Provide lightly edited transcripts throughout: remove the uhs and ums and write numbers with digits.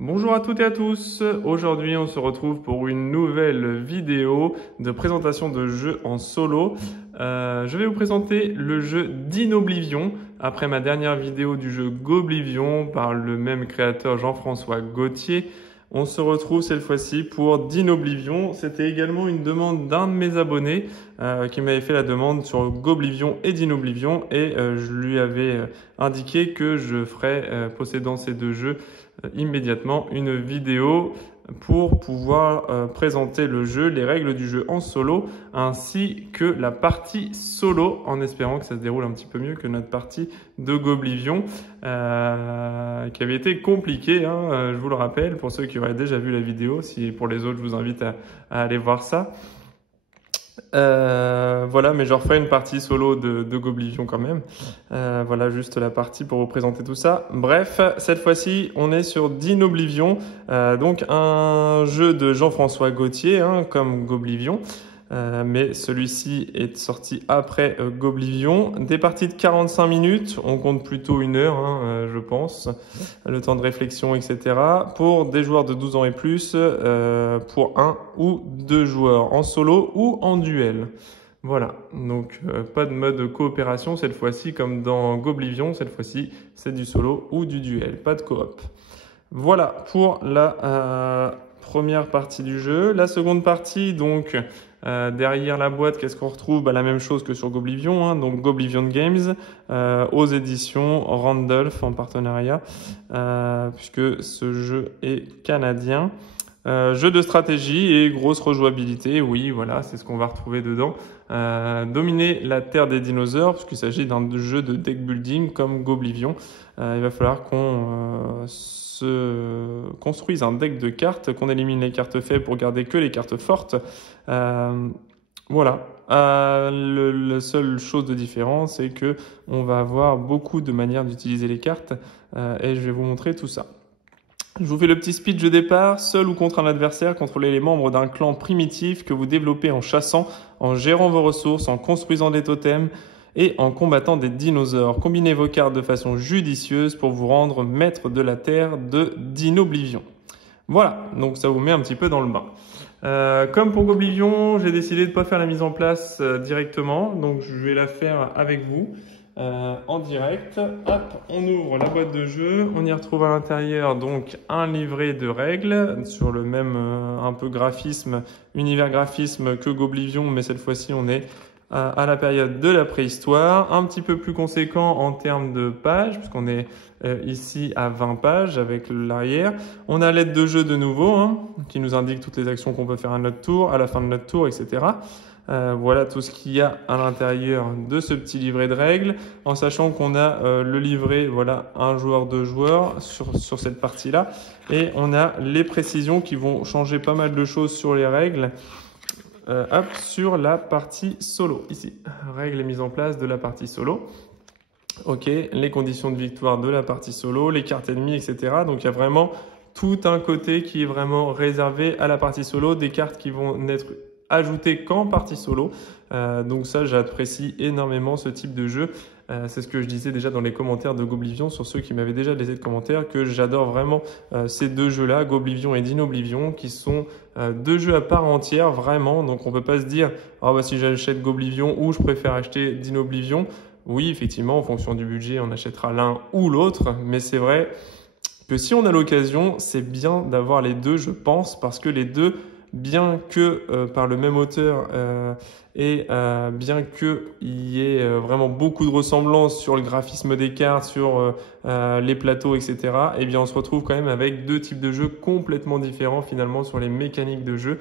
Bonjour à toutes et à tous, aujourd'hui on se retrouve pour une nouvelle vidéo de présentation de jeux en solo. Je vais vous présenter le jeu Dinoblivion, après ma dernière vidéo du jeu Goblivion par le même créateur Jean-François Gauthier. On se retrouve cette fois-ci pour Dinoblivion. C'était également une demande d'un de mes abonnés qui m'avait fait la demande sur Goblivion et Dinoblivion et je lui avais indiqué que je ferais, possédant ces deux jeux, immédiatement une vidéo pour pouvoir présenter le jeu, les règles du jeu en solo, ainsi que la partie solo, en espérant que ça se déroule un petit peu mieux que notre partie de Goblivion, qui avait été compliquée, je vous le rappelle, pour ceux qui auraient déjà vu la vidéo. Si pour les autres, je vous invite à aller voir ça. Voilà, mais je referai une partie solo de Goblivion quand même. Voilà, juste la partie pour vous présenter tout ça. Bref, cette fois-ci, on est sur Dinoblivion, donc un jeu de Jean-François Gauthier, comme Goblivion. Mais celui-ci est sorti après Goblivion. Des parties de 45 minutes, on compte plutôt 1 heure, je pense, le temps de réflexion, etc. Pour des joueurs de 12 ans et plus, pour 1 ou 2 joueurs, en solo ou en duel. Voilà, donc pas de mode coopération cette fois-ci, comme dans Goblivion, cette fois-ci c'est du solo ou du duel, pas de coop. Voilà pour la première partie du jeu. La seconde partie, donc, derrière la boîte, qu'est-ce qu'on retrouve? La même chose que sur Goblivion, donc Goblivion Games, aux éditions Randolph en partenariat, puisque ce jeu est canadien. Jeu de stratégie et grosse rejouabilité, oui, voilà, c'est ce qu'on va retrouver dedans. Dominer la terre des dinosaures, puisqu'il s'agit d'un jeu de deck building comme Goblivion. Il va falloir qu'on se construise un deck de cartes, qu'on élimine les cartes faibles pour garder que les cartes fortes. Voilà. La seule chose de différent, c'est que on va avoir beaucoup de manières d'utiliser les cartes, et je vais vous montrer tout ça. Je vous fais le petit speech de départ. Seul ou contre un adversaire, contrôlez les membres d'un clan primitif que vous développez en chassant, en gérant vos ressources, en construisant des totems et en combattant des dinosaures. Combinez vos cartes de façon judicieuse pour vous rendre maître de la terre de Dinoblivion. Voilà, donc ça vous met un petit peu dans le bain. Comme pour Goblivion, j'ai décidé de ne pas faire la mise en place directement, donc je vais la faire avec vous. En direct. Hop, on ouvre la boîte de jeu, on y retrouve à l'intérieur donc un livret de règles sur le même un peu graphisme, univers graphisme que Goblivion, mais cette fois-ci on est à la période de la préhistoire, un petit peu plus conséquent en termes de pages, puisqu'on est ici à 20 pages avec l'arrière. On a l'aide de jeu de nouveau, qui nous indique toutes les actions qu'on peut faire à notre tour, à la fin de notre tour, etc. Voilà tout ce qu'il y a à l'intérieur de ce petit livret de règles, en sachant qu'on a le livret, voilà, un joueur, 2 joueurs sur cette partie-là, et on a les précisions qui vont changer pas mal de choses sur les règles. Hop, sur la partie solo, ici, règles et mise en place de la partie solo. Ok, les conditions de victoire de la partie solo, les cartes ennemies, etc. Donc il y a vraiment tout un côté qui est vraiment réservé à la partie solo, des cartes qui vont n'être ajoutées qu'en partie solo. Donc ça, j'apprécie énormément ce type de jeu. C'est ce que je disais déjà dans les commentaires de Goblivion, sur ceux qui m'avaient déjà laissé de commentaires, que j'adore vraiment ces deux jeux-là, Goblivion et Dinoblivion, qui sont 2 jeux à part entière, vraiment. Donc on peut pas se dire, ah bah si j'achète Goblivion ou je préfère acheter Dinoblivion. Oui, effectivement, en fonction du budget, on achètera l'un ou l'autre, mais c'est vrai que si on a l'occasion, c'est bien d'avoir les deux, je pense, parce que les deux, bien que par le même auteur et bien qu'il y ait vraiment beaucoup de ressemblances sur le graphisme des cartes, sur les plateaux, etc., eh bien on se retrouve quand même avec 2 types de jeux complètement différents finalement sur les mécaniques de jeu,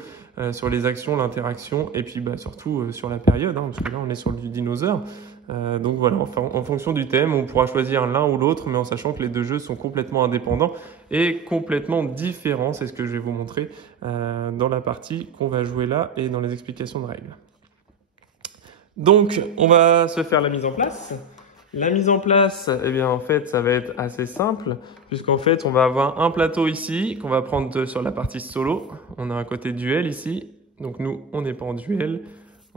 sur les actions, l'interaction et puis surtout sur la période, parce que là on est sur du dinosaure. Donc voilà, en fonction du thème, on pourra choisir l'un ou l'autre, mais en sachant que les 2 jeux sont complètement indépendants et complètement différents. C'est ce que je vais vous montrer dans la partie qu'on va jouer là et dans les explications de règles. Donc, on va se faire la mise en place. La mise en place, eh bien, en fait, ça va être assez simple, puisqu'en fait, on va avoir un plateau ici qu'on va prendre sur la partie solo. On a un côté duel ici, donc nous, on n'est pas en duel.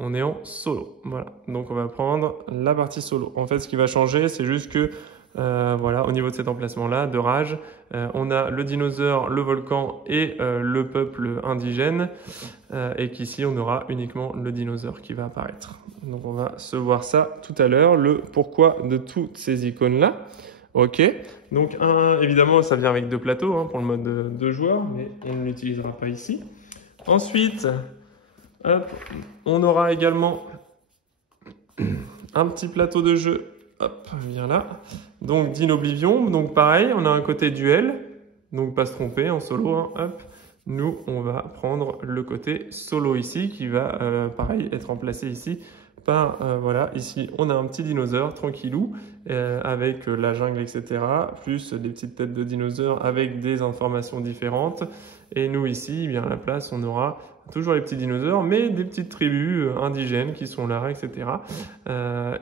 On est en solo, voilà. Donc on va prendre la partie solo. En fait, ce qui va changer, c'est juste que voilà, au niveau de cet emplacement-là, de Raj. On a le dinosaure, le volcan et le peuple indigène. Et qu'ici, on aura uniquement le dinosaure qui va apparaître. Donc, on va se voir ça tout à l'heure, le pourquoi de toutes ces icônes-là. Ok, donc évidemment, ça vient avec deux plateaux hein, pour le mode de joueur, mais on ne l'utilisera pas ici. Ensuite, hop, on aura également un petit plateau de jeu. Hop, viens là. Donc, Dino Oblivion. Donc, pareil, on a un côté duel. Donc, pas se tromper en solo. Hein, hop. Nous, on va prendre le côté solo ici qui va, pareil, être remplacé ici par, voilà, ici, on a un petit dinosaure tranquillou avec la jungle, etc. Plus des petites têtes de dinosaures avec des informations différentes. Et nous, ici, bien à la place, on aura toujours les petits dinosaures, mais des petites tribus indigènes qui sont là, etc.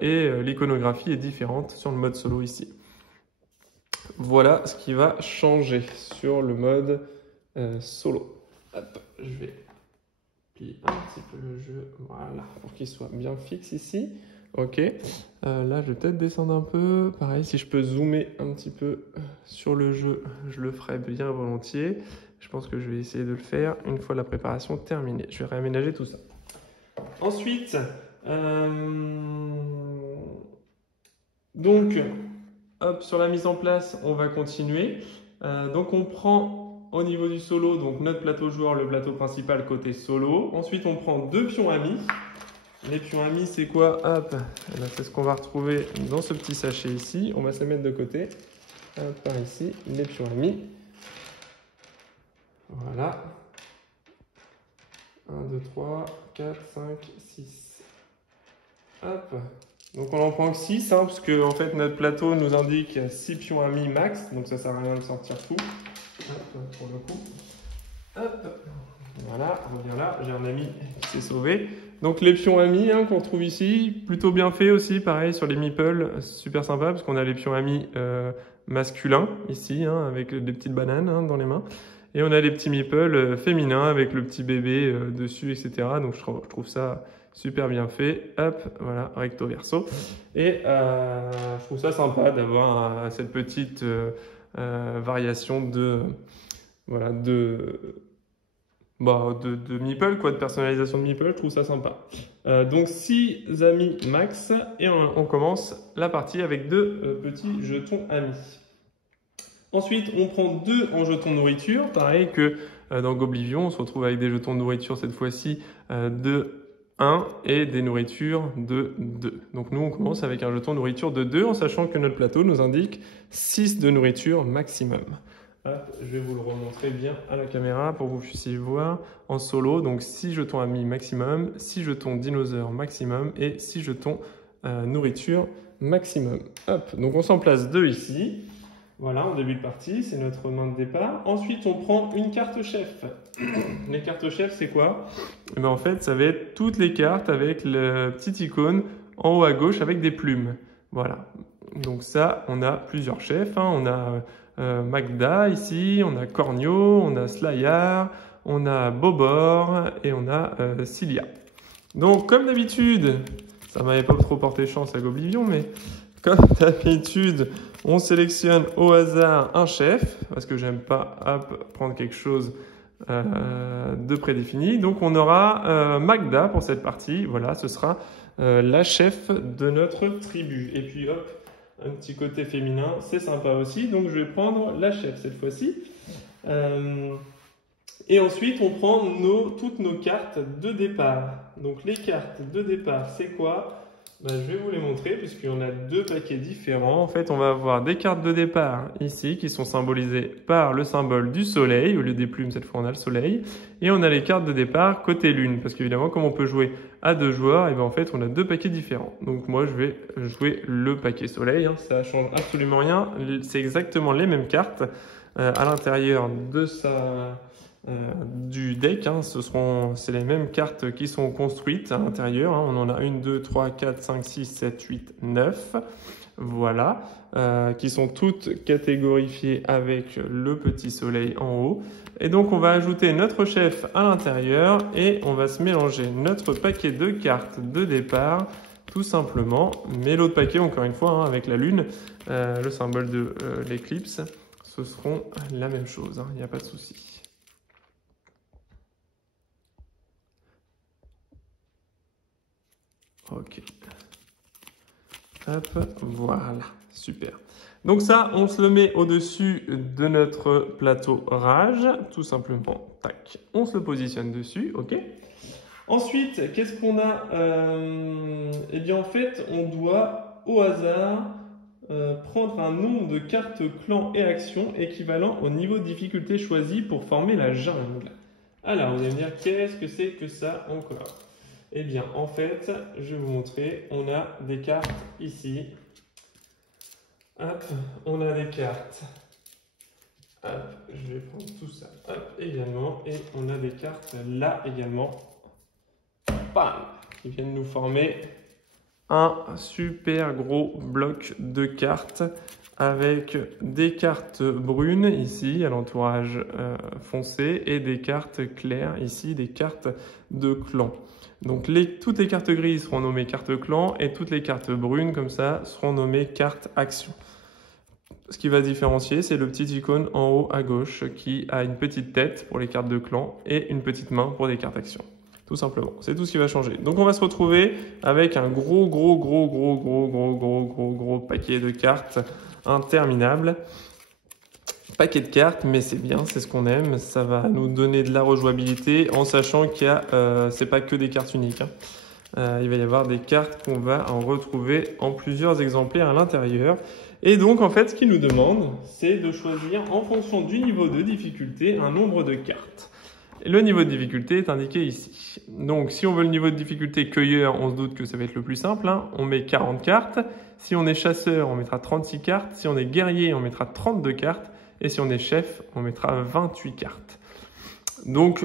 Et l'iconographie est différente sur le mode solo ici. Voilà ce qui va changer sur le mode solo. Hop, je vais plier un petit peu le jeu, voilà, pour qu'il soit bien fixe ici. Ok, là je vais peut-être descendre un peu. Pareil, si je peux zoomer un petit peu sur le jeu, je le ferai bien volontiers. Je pense que je vais essayer de le faire une fois la préparation terminée. Je vais réaménager tout ça. Ensuite, donc, hop, sur la mise en place, on va continuer. Donc, on prend au niveau du solo, donc notre plateau joueur, le plateau principal côté solo. Ensuite, on prend deux pions amis. Les pions amis, c'est quoi? Hop, c'est ce qu'on va retrouver dans ce petit sachet ici. On va se les mettre de côté. Hop, par ici, les pions amis. Voilà. 1, 2, 3, 4, 5, 6. Hop. Donc on en prend que 6, hein, parce que en fait, notre plateau nous indique 6 pions amis max. Donc ça sert à rien de sortir tout. Hop, pour le coup. Hop. Voilà, on revient là. J'ai un ami qui s'est sauvé. Donc les pions amis hein, qu'on trouve ici, plutôt bien fait aussi, pareil sur les meeples, super sympa parce qu'on a les pions amis masculins ici, hein, avec des petites bananes hein, dans les mains. Et on a les petits meeples féminins avec le petit bébé dessus, etc. Donc je trouve ça super bien fait. Hop, voilà, recto verso. Et je trouve ça sympa d'avoir cette petite variation de meeple, quoi, de personnalisation de meeple. Je trouve ça sympa. Donc 6 amis max et on commence la partie avec deux petits jetons amis. Ensuite, on prend 2 en jetons de nourriture, pareil que dans Goblivion, on se retrouve avec des jetons de nourriture cette fois-ci de 1 et des nourritures de 2. Donc nous, on commence avec un jeton de nourriture de 2 en sachant que notre plateau nous indique 6 de nourriture maximum. Hop, je vais vous le remontrer bien à la caméra pour que vous puissiez voir en solo. Donc 6 jetons amis maximum, 6 jetons dinosaures maximum et 6 jetons nourriture maximum. Hop, donc on s'en place 2 ici. Voilà, en début de partie, c'est notre main de départ. Ensuite, on prend une carte chef. Les cartes chef, c'est quoi? Et ben, en fait, ça va être toutes les cartes avec la petite icône en haut à gauche avec des plumes. Voilà. Donc ça, on a plusieurs chefs. Hein. On a Magda ici, on a Cornio, on a Slayar, on a Bobor et on a Cilia. Donc, comme d'habitude, ça m'avait pas trop porté chance à Goblivion, mais comme d'habitude, on sélectionne au hasard un chef, parce que j'aime pas prendre quelque chose de prédéfini. Donc on aura Magda pour cette partie, voilà, ce sera la chef de notre tribu. Et puis hop, un petit côté féminin, c'est sympa aussi, donc je vais prendre la chef cette fois-ci. Et ensuite on prend toutes nos cartes de départ. Donc les cartes de départ, c'est quoi? Ben, je vais vous les montrer puisqu'il y en a 2 paquets différents. En fait, on va avoir des cartes de départ ici qui sont symbolisées par le symbole du soleil. Au lieu des plumes, cette fois, on a le soleil. Et on a les cartes de départ côté lune. Parce qu'évidemment, comme on peut jouer à 2 joueurs, et ben en fait, on a 2 paquets différents. Donc moi, je vais jouer le paquet soleil. Hein. Ça change absolument rien. C'est exactement les mêmes cartes à l'intérieur de du deck, hein, c'est les mêmes cartes qui sont construites à l'intérieur, hein. On en a 1, 2, 3, 4, 5, 6, 7, 8, 9, voilà, qui sont toutes catégorifiées avec le petit soleil en haut. Et donc on va ajouter notre chef à l'intérieur et on va se mélanger notre paquet de cartes de départ tout simplement. Mais l'autre paquet, encore une fois, hein, avec la lune, le symbole de l'éclipse, ce seront la même chose, hein, il n'y a pas de souci. Ok. Hop, voilà, super. Donc ça, on se le met au-dessus de notre plateau rage, tout simplement. Tac, on se le positionne dessus, ok. Ensuite, qu'est-ce qu'on a? Eh bien, en fait, on doit, au hasard, prendre un nombre de cartes clan et actions équivalent au niveau de difficulté choisi pour former la jungle. Alors, vous allez me dire, qu'est-ce que c'est que ça encore? Eh bien, en fait, je vais vous montrer, on a des cartes ici. Hop, on a des cartes. Hop, je vais prendre tout ça. Hop, également. Et on a des cartes là également. Bam, qui viennent nous former un super gros bloc de cartes avec des cartes brunes ici à l'entourage foncé et des cartes claires ici, des cartes de clan. Donc toutes les cartes grises seront nommées cartes clan et toutes les cartes brunes comme ça seront nommées cartes action. Ce qui va différencier, c'est le petit icône en haut à gauche qui a une petite tête pour les cartes de clan et une petite main pour des cartes action. Tout simplement, c'est tout ce qui va changer. Donc on va se retrouver avec un gros paquet de cartes interminable. Paquet de cartes, mais c'est bien, c'est ce qu'on aime. Ça va nous donner de la rejouabilité en sachant qu'il y a, c'est pas que des cartes uniques, hein. Il va y avoir des cartes qu'on va en retrouver en plusieurs exemplaires à l'intérieur. Et donc en fait, ce qu'il nous demande, c'est de choisir en fonction du niveau de difficulté un nombre de cartes. Le niveau de difficulté est indiqué ici. Donc, si on veut le niveau de difficulté cueilleur, on se doute que ça va être le plus simple, hein. On met 40 cartes. Si on est chasseur, on mettra 36 cartes. Si on est guerrier, on mettra 32 cartes. Et si on est chef, on mettra 28 cartes. Donc,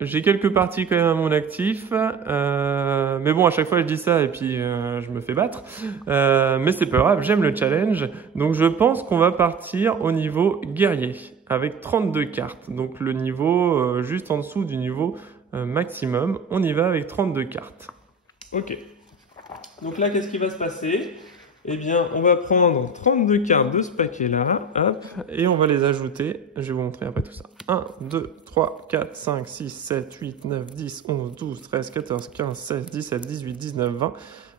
j'ai quelques parties quand même à mon actif. Mais bon, à chaque fois, je dis ça et puis je me fais battre. Mais c'est pas grave, j'aime le challenge. Donc, je pense qu'on va partir au niveau guerrier avec 32 cartes. Donc, le niveau juste en dessous du niveau maximum. On y va avec 32 cartes. Ok. Donc là, qu'est-ce qui va se passer? Eh bien, on va prendre 32 cartes de ce paquet-là, hop, et on va les ajouter. Je vais vous montrer après tout ça. 1, 2, 3, 4, 5, 6, 7, 8, 9, 10, 11, 12, 13, 14, 15, 16, 17, 18, 19, 20,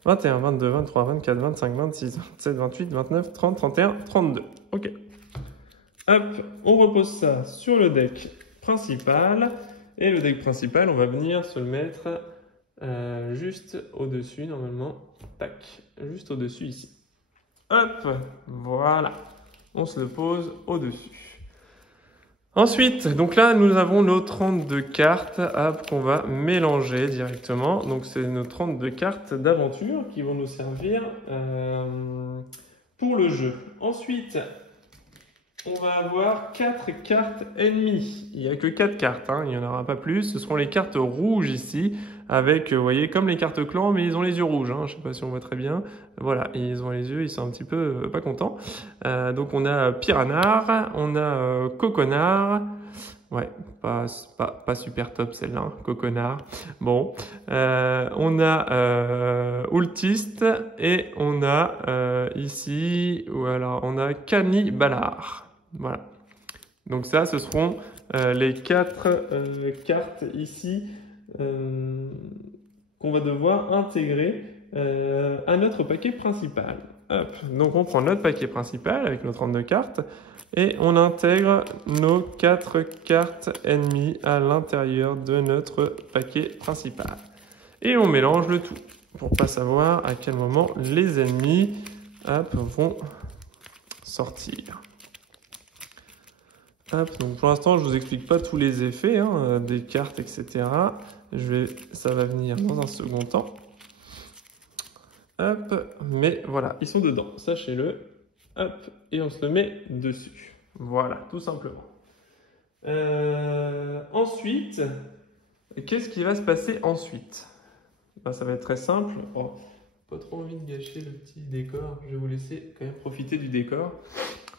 21, 22, 23, 24, 25, 26, 27, 28, 29, 30, 31, 32. Ok. Hop, on repose ça sur le deck principal. Et le deck principal, on va venir se le mettre juste au-dessus, normalement. Tac, juste au-dessus ici. Hop, voilà. On se le pose au-dessus. Ensuite, donc là, nous avons nos 32 cartes qu'on va mélanger directement. Donc, c'est nos 32 cartes d'aventure qui vont nous servir pour le jeu. Ensuite, on va avoir 4 cartes ennemies. Il n'y a que 4 cartes, hein, il n'y en aura pas plus. Ce seront les cartes rouges ici, avec, vous voyez, comme les cartes clans, mais ils ont les yeux rouges. Hein, je ne sais pas si on voit très bien. Voilà, ils ont les yeux, ils sont un petit peu pas contents. Donc on a Piranha, on a Coconard. Ouais, pas super top celle-là, hein, Coconard. Bon, on a Ultiste et on a ici, voilà, on a Canniballard. Voilà. Donc ça, ce seront les 4 cartes ici qu'on va devoir intégrer à notre paquet principal. Hop. Donc on prend notre paquet principal avec nos 32 cartes et on intègre nos 4 cartes ennemies à l'intérieur de notre paquet principal. Et on mélange le tout pour pas savoir à quel moment les ennemis vont sortir. Hop, donc pour l'instant, je ne vous explique pas tous les effets des cartes, etc. Ça va venir dans un second temps. Hop, mais voilà, ils sont dedans, sachez-le. Hop, et on se le met dessus. Voilà, tout simplement. Ensuite, qu'est-ce qui va se passer ensuite? Ça va être très simple. Oh, pas trop envie de gâcher le petit décor. Je vais vous laisser quand même profiter du décor.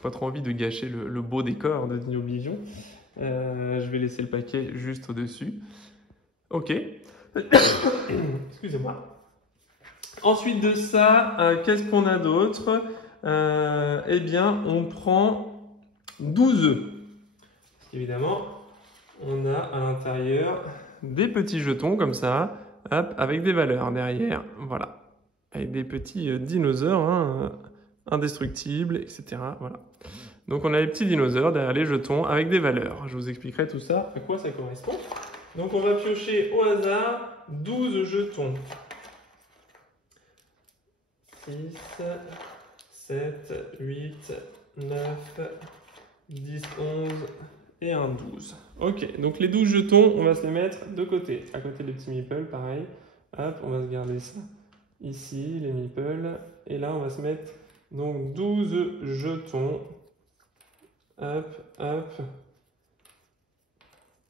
Pas trop envie de gâcher le beau décor de Dinovision. Je vais laisser le paquet juste au-dessus. Ok. Excusez-moi. Ensuite de ça, qu'est-ce qu'on a d'autre? Eh bien, on prend 12 œufs. Évidemment, on a à l'intérieur des petits jetons comme ça, hop, avec des valeurs derrière, voilà. Avec des petits dinosaures hein, indestructibles, etc. Voilà. Donc on a les petits dinosaures derrière les jetons avec des valeurs. Je vous expliquerai tout ça, à quoi ça correspond. Donc on va piocher au hasard 12 jetons. 6, 7, 8, 9, 10, 11 et un 12. Ok, donc les 12 jetons, on va se les mettre de côté. À côté des petits meeples, pareil. Hop, on va se garder ça ici, les meeples. Et là, on va se mettre donc 12 jetons. Hop, hop.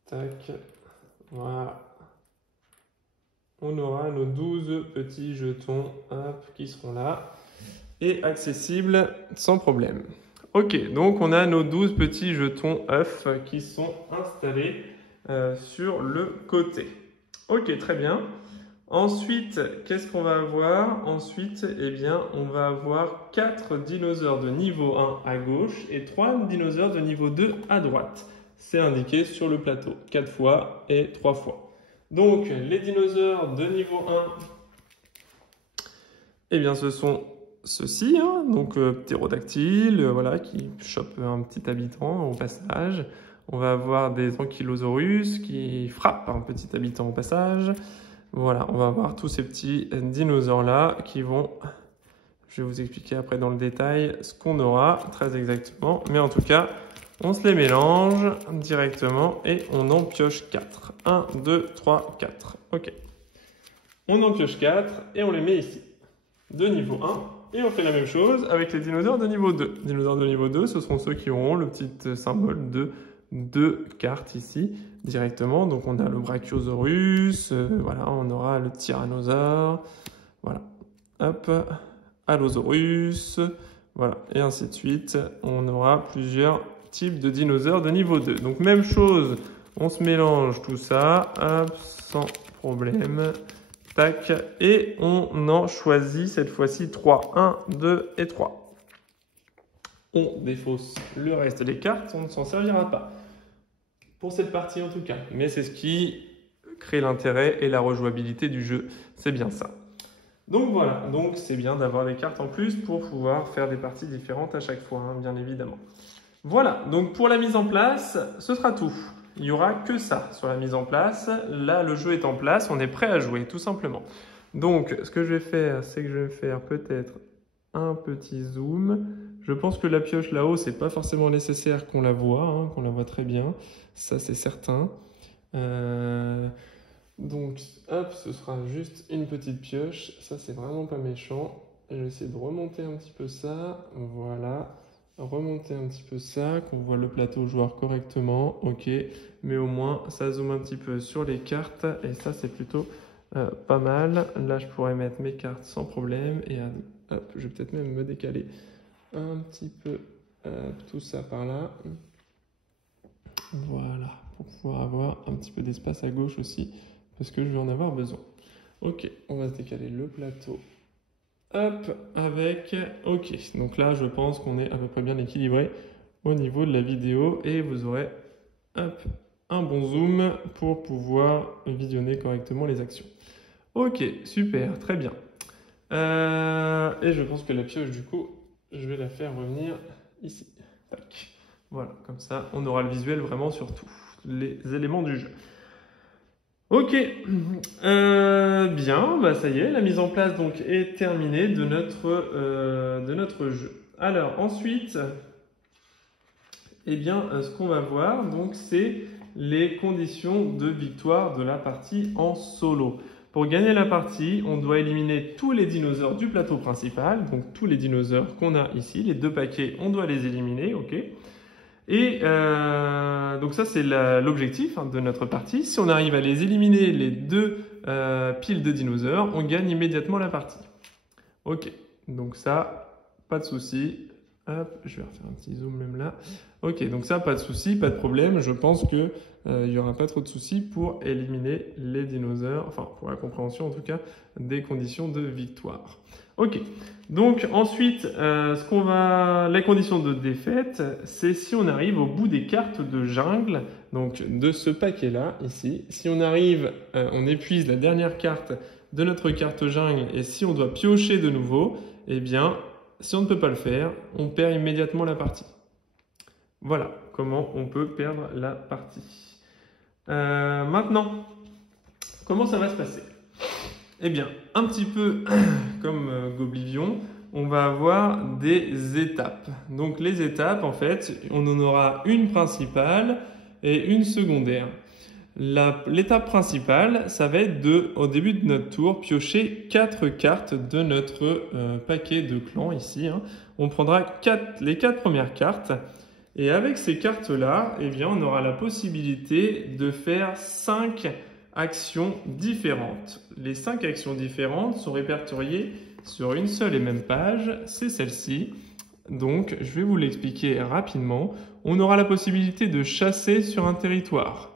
Tac. Voilà. On aura nos 12 petits jetons hop, qui seront là et accessibles sans problème. Ok, donc on a nos 12 petits jetons œufs qui sont installés sur le côté. Ok, très bien. Ensuite, qu'est-ce qu'on va avoir? Ensuite, eh bien, on va avoir 4 dinosaures de niveau 1 à gauche et 3 dinosaures de niveau 2 à droite. C'est indiqué sur le plateau, 4 fois et 3 fois. Donc, les dinosaures de niveau 1, eh bien, ce sont ceux-ci, hein, donc ptérodactyles, voilà, qui chopent un petit habitant au passage. On va avoir des ankylosaurus qui frappent un petit habitant au passage. Voilà, on va avoir tous ces petits dinosaures-là qui vont... Je vais vous expliquer après dans le détail ce qu'on aura très exactement. Mais en tout cas, on se les mélange directement et on en pioche 4. 1, 2, 3, 4. Ok. On en pioche 4 et on les met ici. De niveau 1. Et on fait la même chose avec les dinosaures de niveau 2. Les dinosaures de niveau 2, ce seront ceux qui auront le petit symbole de 2 cartes ici directement. Donc on a le Brachiosaurus, voilà, on aura le Tyrannosaure, voilà, hop, Allosaurus, voilà, et ainsi de suite. On aura plusieurs types de dinosaures de niveau 2. Donc même chose, on se mélange tout ça, hop, sans problème. Tac, et on en choisit cette fois-ci 3. 1, 2 et 3. On défausse le reste des cartes, on ne s'en servira pas. Pour cette partie en tout cas. Mais c'est ce qui crée l'intérêt et la rejouabilité du jeu. C'est bien ça. Donc voilà, donc c'est bien d'avoir des cartes en plus pour pouvoir faire des parties différentes à chaque fois, hein, bien évidemment. Voilà, donc pour la mise en place, ce sera tout. Il n'y aura que ça sur la mise en place. Là, le jeu est en place, on est prêt à jouer, tout simplement. Donc, ce que je vais faire, c'est que je vais faire peut-être un petit zoom. Je pense que la pioche là-haut, c'est pas forcément nécessaire qu'on la voit, hein, qu'on la voit très bien. Ça, c'est certain. Donc, hop, ce sera juste une petite pioche. Ça, c'est vraiment pas méchant. Je vais essayer de remonter un petit peu ça. Voilà. Remonter un petit peu ça, qu'on voit le plateau joueur correctement, ok, mais au moins ça zoome un petit peu sur les cartes et ça c'est plutôt pas mal. Là je pourrais mettre mes cartes sans problème et hop, je vais peut-être même me décaler un petit peu tout ça par là. Voilà, pour pouvoir avoir un petit peu d'espace à gauche aussi parce que je vais en avoir besoin. Ok, on va se décaler le plateau. Hop, avec, ok, donc là je pense qu'on est à peu près bien équilibré au niveau de la vidéo et vous aurez hop, un bon zoom pour pouvoir visionner correctement les actions. Ok, super, très bien. Et je pense que la pioche du coup, je vais la faire revenir ici. Tac. Voilà, comme ça on aura le visuel vraiment sur tous les éléments du jeu. Ok, bien, bah ça y est, la mise en place donc est terminée de notre jeu. Alors ensuite, eh bien, ce qu'on va voir, donc, c'est les conditions de victoire de la partie en solo. Pour gagner la partie, on doit éliminer tous les dinosaures du plateau principal, donc tous les dinosaures qu'on a ici, les 2 paquets, on doit les éliminer, ok. Et donc ça c'est l'objectif de notre partie. Si on arrive à les éliminer les 2 piles de dinosaures, on gagne immédiatement la partie. Ok, donc ça, pas de souci. Hop, je vais refaire un petit zoom même là. Ok, donc ça, pas de souci, pas de problème. Je pense que il n'y aura pas trop de soucis pour éliminer les dinosaures, enfin pour la compréhension en tout cas des conditions de victoire. Ok, donc ensuite, les conditions de défaite, c'est si on arrive au bout des cartes de jungle, donc de ce paquet-là, ici. Si on arrive, on épuise la dernière carte de notre carte jungle et si on doit piocher de nouveau, eh bien, si on ne peut pas le faire, on perd immédiatement la partie. Voilà comment on peut perdre la partie. Maintenant, comment ça va se passer? Eh bien, un petit peu comme Goblivion, on va avoir des étapes. Donc les étapes, en fait, on en aura une principale et une secondaire. L'étape principale, ça va être au début de notre tour, piocher 4 cartes de notre paquet de clans ici. On prendra les 4 premières cartes et avec ces cartes-là, eh bien, on aura la possibilité de faire 5 actions différentes. Les 5 actions différentes sont répertoriées sur une seule et même page, c'est celle-ci. Donc, je vais vous l'expliquer rapidement. On aura la possibilité de chasser sur un territoire.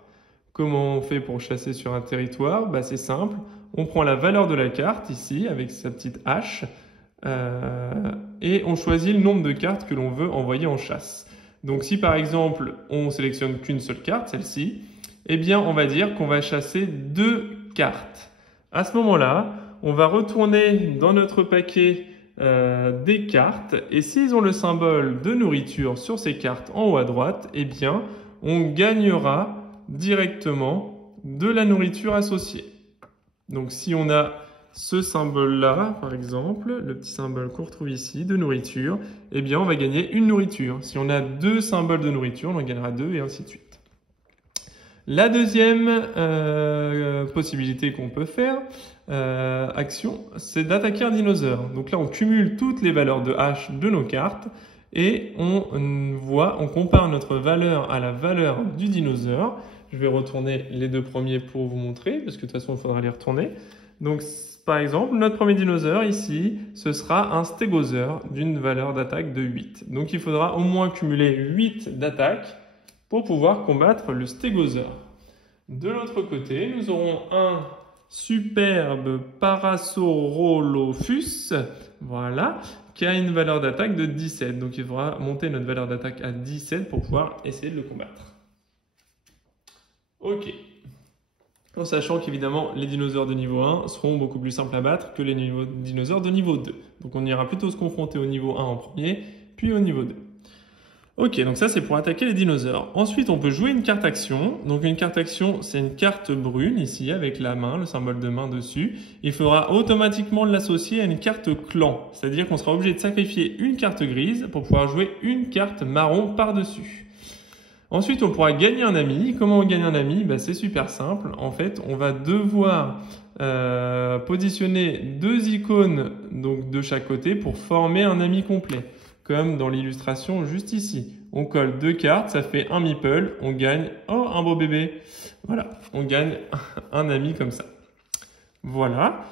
Comment on fait pour chasser sur un territoire? C'est simple, on prend la valeur de la carte ici avec sa petite hache et on choisit le nombre de cartes que l'on veut envoyer en chasse. Donc si par exemple on sélectionne qu'une seule carte, celle-ci, eh bien on va dire qu'on va chasser 2 cartes. À ce moment-là, on va retourner dans notre paquet des cartes et s'ils ont le symbole de nourriture sur ces cartes en haut à droite, eh bien on gagnera directement de la nourriture associée. Donc si on a ce symbole-là, par exemple, le petit symbole qu'on retrouve ici de nourriture, eh bien on va gagner une nourriture. Si on a 2 symboles de nourriture, on en gagnera 2 et ainsi de suite. La deuxième possibilité qu'on peut faire, action, c'est d'attaquer un dinosaure. Donc là on cumule toutes les valeurs de H de nos cartes et on compare notre valeur à la valeur du dinosaure. Je vais retourner les 2 premiers pour vous montrer, parce que de toute façon, il faudra les retourner. Donc, par exemple, notre premier dinosaure ici, ce sera un stégosaure d'une valeur d'attaque de 8. Donc, il faudra au moins cumuler 8 d'attaque pour pouvoir combattre le stégosaure. De l'autre côté, nous aurons un superbe Parasaurolophus, voilà, qui a une valeur d'attaque de 17. Donc, il faudra monter notre valeur d'attaque à 17 pour pouvoir essayer de le combattre. Ok, en sachant qu'évidemment les dinosaures de niveau 1 seront beaucoup plus simples à battre que les dinosaures de niveau 2. Donc on ira plutôt se confronter au niveau 1 en premier, puis au niveau 2. Ok, donc ça c'est pour attaquer les dinosaures. Ensuite on peut jouer une carte action. Donc une carte action c'est une carte brune ici avec la main, le symbole de main dessus. Il faudra automatiquement l'associer à une carte clan. C'est-à-dire qu'on sera obligé de sacrifier une carte grise pour pouvoir jouer une carte marron par-dessus. Ensuite, on pourra gagner un ami. Comment on gagne un ami? C'est super simple. En fait, on va devoir positionner 2 icônes donc, de chaque côté pour former un ami complet. Comme dans l'illustration juste ici. On colle 2 cartes, ça fait un meeple. On gagne, oh, un beau bébé. Voilà, on gagne un ami comme ça. Voilà.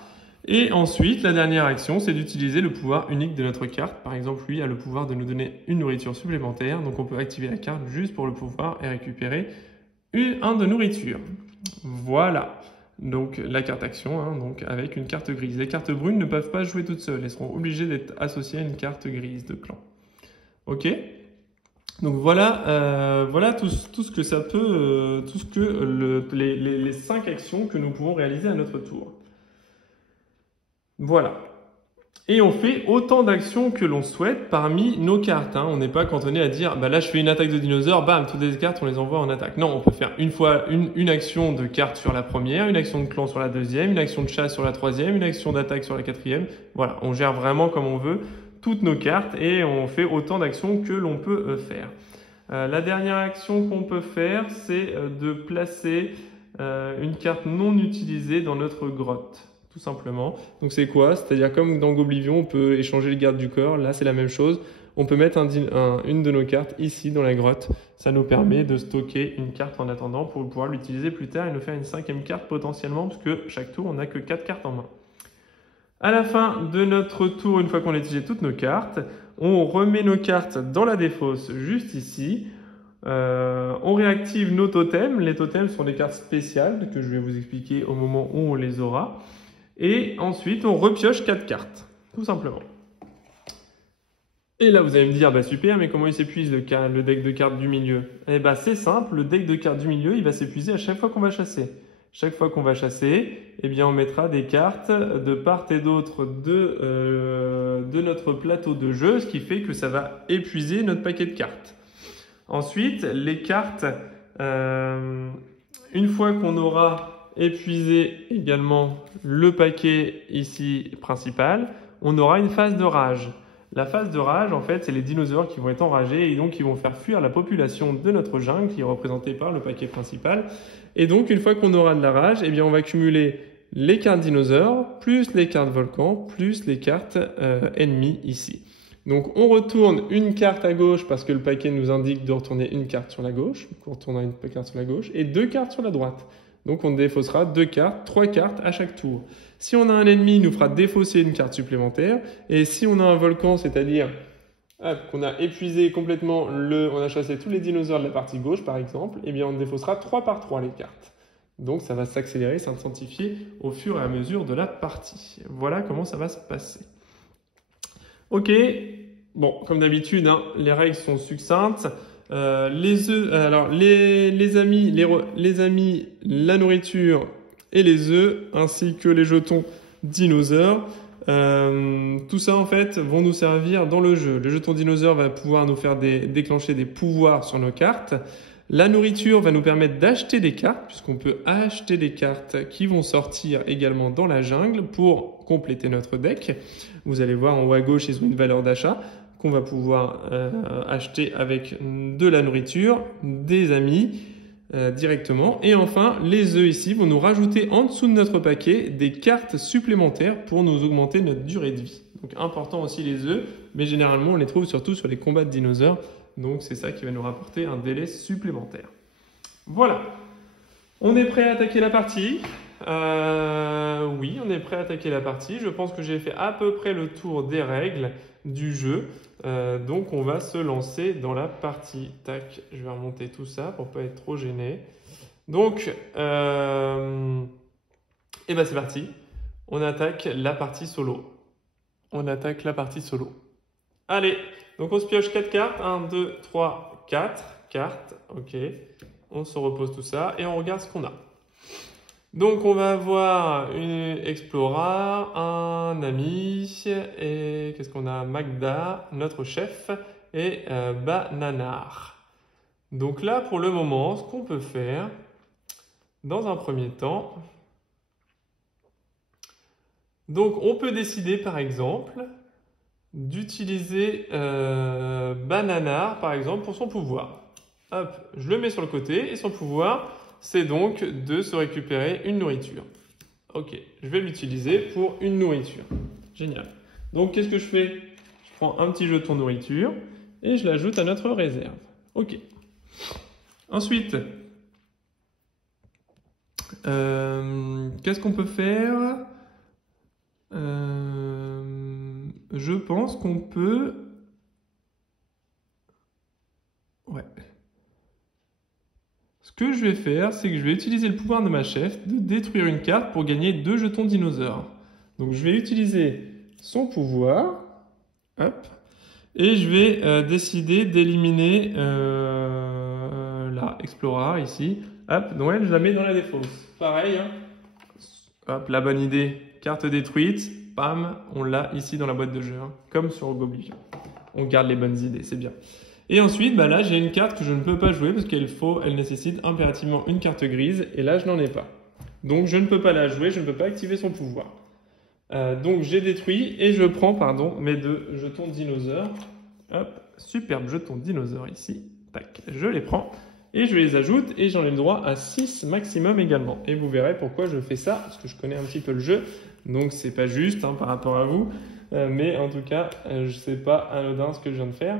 Et ensuite, la dernière action, c'est d'utiliser le pouvoir unique de notre carte. Par exemple, lui a le pouvoir de nous donner une nourriture supplémentaire. Donc, on peut activer la carte juste pour le pouvoir et récupérer un de nourriture. Voilà. Donc, la carte action, donc avec une carte grise. Les cartes brunes ne peuvent pas jouer toutes seules. Elles seront obligées d'être associées à une carte grise de clan. Ok? Donc voilà, voilà tout ce que ça peut, tout ce que les 5 actions que nous pouvons réaliser à notre tour. Voilà. Et on fait autant d'actions que l'on souhaite parmi nos cartes. On n'est pas cantonné à dire, là je fais une attaque de dinosaure, bam, toutes les cartes on les envoie en attaque. Non, on peut faire une action de carte sur la première, une action de clan sur la deuxième, une action de chasse sur la troisième, une action d'attaque sur la quatrième. Voilà, on gère vraiment comme on veut toutes nos cartes et on fait autant d'actions que l'on peut faire. La dernière action qu'on peut faire, c'est de placer une carte non utilisée dans notre grotte. Tout simplement. Donc c'est quoi? C'est-à-dire comme dans Goblivion, on peut échanger les gardes du corps. Là, c'est la même chose. On peut mettre une de nos cartes ici dans la grotte. Ça nous permet de stocker une carte en attendant pour pouvoir l'utiliser plus tard et nous faire une 5e carte potentiellement parce que chaque tour, on n'a que 4 cartes en main. À la fin de notre tour, une fois qu'on a utilisé toutes nos cartes, On remet nos cartes dans la défausse juste ici. On réactive nos totems. Les totems sont des cartes spéciales que je vais vous expliquer au moment où on les aura. Et ensuite, on repioche 4 cartes, tout simplement. Et là, vous allez me dire, bah super, mais comment il s'épuise le deck de cartes du milieu? Eh ben, c'est simple, le deck de cartes du milieu, il va s'épuiser à chaque fois qu'on va chasser. Chaque fois qu'on va chasser, eh bien, on mettra des cartes de part et d'autre de notre plateau de jeu, ce qui fait que ça va épuiser notre paquet de cartes. Ensuite, les cartes, une fois qu'on aura épuisé également le paquet ici principal, on aura une phase de rage. La phase de rage, en fait, c'est les dinosaures qui vont être enragés et donc qui vont faire fuir la population de notre jungle qui est représentée par le paquet principal. Et donc, une fois qu'on aura de la rage, eh bien, on va cumuler les cartes dinosaures, plus les cartes volcans, plus les cartes ennemies ici. Donc, on retourne une carte à gauche parce que le paquet nous indique de retourner une carte sur la gauche. Donc, on retournera une carte sur la gauche et 2 cartes sur la droite. Donc, on défaussera 2 cartes, 3 cartes à chaque tour. Si on a un ennemi, il nous fera défausser une carte supplémentaire. Et si on a un volcan, c'est-à-dire qu'on a épuisé complètement on a chassé tous les dinosaures de la partie gauche, par exemple, eh bien, on défaussera 3 par 3 les cartes. Donc, ça va s'accélérer, s'intensifier au fur et à mesure de la partie. Voilà comment ça va se passer. Ok, bon, comme d'habitude, hein, les règles sont succinctes. Les œufs, alors les amis, la nourriture et les œufs, ainsi que les jetons dinosaures, tout ça en fait vont nous servir dans le jeu. Le jeton dinosaure va pouvoir nous faire déclencher des pouvoirs sur nos cartes. La nourriture va nous permettre d'acheter des cartes, puisqu'on peut acheter des cartes qui vont sortir également dans la jungle pour compléter notre deck. Vous allez voir en haut à gauche, ils ont une valeur d'achat qu'on va pouvoir acheter avec de la nourriture, des amis directement. Et enfin, les œufs ici vont nous rajouter en dessous de notre paquet des cartes supplémentaires pour nous augmenter notre durée de vie. Donc important aussi les œufs, mais généralement on les trouve surtout sur les combats de dinosaures. Donc c'est ça qui va nous rapporter un délai supplémentaire. Voilà, on est prêt à attaquer la partie. Oui, on est prêt à attaquer la partie. Je pense que j'ai fait à peu près le tour des règles du jeu. Donc on va se lancer dans la partie. Tac, je vais remonter tout ça pour pas être trop gêné. Donc, et ben c'est parti. On attaque la partie solo. Allez, donc on se pioche 4 cartes. 1, 2, 3, 4 cartes. Ok, on se repose tout ça et on regarde ce qu'on a. Donc on va avoir une Explora, un ami, et qu'est-ce qu'on a? Magda, notre chef, et Bananar. Donc là, pour le moment, ce qu'on peut faire, dans un premier temps, donc on peut décider par exemple d'utiliser Bananar par exemple pour son pouvoir. Hop, je le mets sur le côté et son pouvoir, c'est donc de se récupérer une nourriture. Ok, je vais l'utiliser pour une nourriture. Génial. Donc, qu'est-ce que je fais? Je prends un petit jeton nourriture et je l'ajoute à notre réserve. Ok. Ensuite, qu'est-ce qu'on peut faire? Je pense qu'on peut... Ouais. Ce que je vais faire, c'est que je vais utiliser le pouvoir de ma chef de détruire une carte pour gagner 2 jetons dinosaures. Donc je vais utiliser son pouvoir, hop, et je vais décider d'éliminer la Explora ici. Hop, donc elle, je la mets dans la défausse. Pareil, hein. Hop, la bonne idée, carte détruite, bam, on l'a ici dans la boîte de jeu, hein, comme sur Oblivion. On garde les bonnes idées, c'est bien. Et ensuite, bah là, j'ai une carte que je ne peux pas jouer parce elle nécessite impérativement une carte grise. Et là, je n'en ai pas. Donc, je ne peux pas la jouer, je ne peux pas activer son pouvoir. Donc, j'ai détruit et je prends, mes 2 jetons dinosaures. Hop, superbe jeton dinosaure ici. Tac, je les prends et je les ajoute et j'en ai le droit à 6 maximum également. Et vous verrez pourquoi je fais ça, parce que je connais un petit peu le jeu. Donc, c'est pas juste hein, par rapport à vous. Mais en tout cas, c'est pas anodin ce que je viens de faire.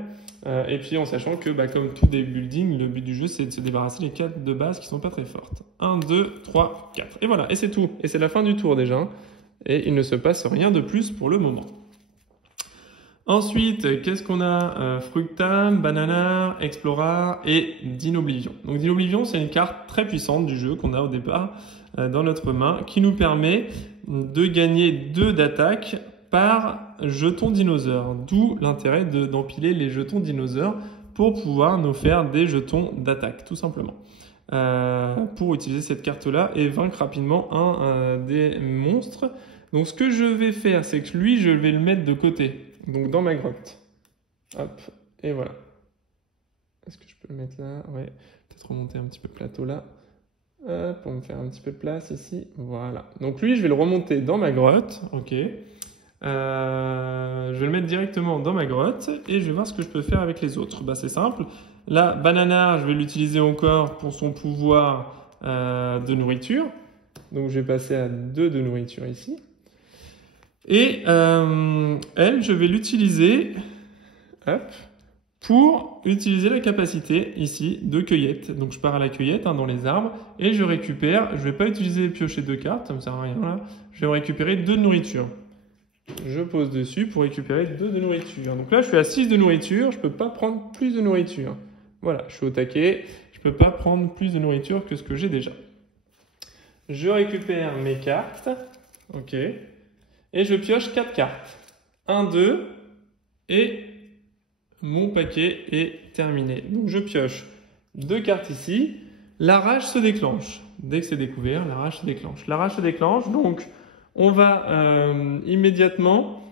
Et puis en sachant que comme tout des buildings, le but du jeu c'est de se débarrasser des cartes de base qui sont pas très fortes. 1, 2, 3, 4. Et voilà, et c'est tout. Et c'est la fin du tour déjà. Et il ne se passe rien de plus pour le moment. Ensuite, qu'est-ce qu'on a? Fructam, Banana, Explorer et Dinoblivion. Donc Dinoblivion, c'est une carte très puissante du jeu qu'on a au départ dans notre main qui nous permet de gagner 2 d'attaque par jeton dinosaure. D'où l'intérêt d'empiler les jetons dinosaures pour pouvoir nous faire des jetons d'attaque, tout simplement. Pour utiliser cette carte-là et vaincre rapidement un des monstres. Donc ce que je vais faire, c'est que lui, je vais le mettre de côté. Donc dans ma grotte. Hop, et voilà. Est-ce que je peux le mettre là? Ouais, peut-être remonter un petit peu le plateau là. Hop, pour me faire un petit peu de place ici. Voilà. Donc lui, je vais le remonter dans ma grotte. Ok. Je vais le mettre directement dans ma grotte et je vais voir ce que je peux faire avec les autres. Bah, c'est simple. Là, Banana, je vais l'utiliser encore pour son pouvoir de nourriture. Donc je vais passer à 2 de nourriture ici. Et elle, je vais l'utiliser pour utiliser la capacité ici de cueillette. Donc je pars à la cueillette dans les arbres et je récupère, je ne vais pas utiliser piocher 2 cartes, ça ne me sert à rien là, je vais récupérer 2 de nourriture. Je pose dessus pour récupérer 2 de nourriture. Donc là, je suis à 6 de nourriture, je ne peux pas prendre plus de nourriture. Voilà, je suis au taquet, je ne peux pas prendre plus de nourriture que ce que j'ai déjà. Je récupère mes cartes, ok, et je pioche 4 cartes. 1, 2, et mon paquet est terminé. Donc je pioche 2 cartes ici, la rage se déclenche. Dès que c'est découvert, la rage se déclenche. La rage se déclenche, donc on va immédiatement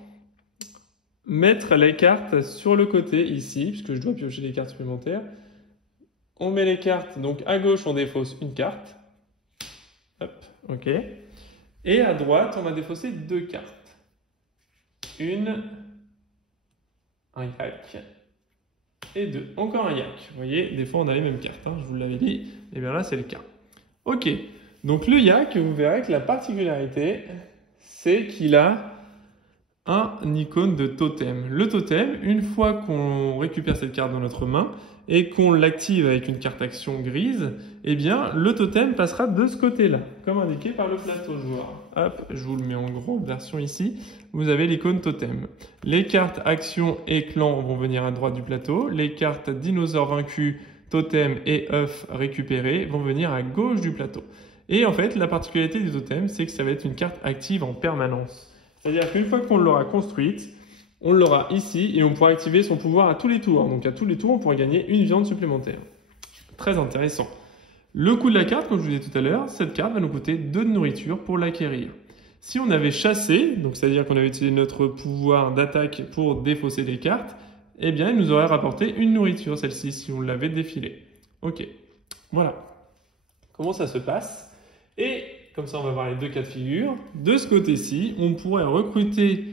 mettre les cartes sur le côté ici, puisque je dois piocher des cartes supplémentaires. On met les cartes, donc à gauche on défausse une carte. Hop, ok. Et à droite, on va défausser 2 cartes. Un yak, et 2. Encore un yak. Vous voyez, des fois on a les mêmes cartes, je vous l'avais dit. Et bien là, c'est le cas. Ok, donc le yak, vous verrez que la particularité, c'est qu'il a un icône de totem. Le totem, une fois qu'on récupère cette carte dans notre main et qu'on l'active avec une carte action grise, eh bien, le totem passera de ce côté-là, comme indiqué par le plateau joueur. Hop, je vous le mets en grande version ici. Vous avez l'icône totem. Les cartes action et clan vont venir à droite du plateau. Les cartes dinosaures vaincus, totem et œuf récupérés vont venir à gauche du plateau. Et en fait, la particularité du totem, c'est que ça va être une carte active en permanence. C'est-à-dire qu'une fois qu'on l'aura construite, on l'aura ici et on pourra activer son pouvoir à tous les tours. Donc à tous les tours, on pourra gagner une viande supplémentaire. Très intéressant. Le coût de la carte, comme je vous disais tout à l'heure, cette carte va nous coûter 2 de nourriture pour l'acquérir. Si on avait chassé, donc c'est-à-dire qu'on avait utilisé notre pouvoir d'attaque pour défausser des cartes, eh bien il nous aurait rapporté une nourriture, celle-ci, si on l'avait défilée. Ok, voilà. Comment ça se passe? Et comme ça, on va voir les 2 cas de figure. De ce côté-ci, on pourrait recruter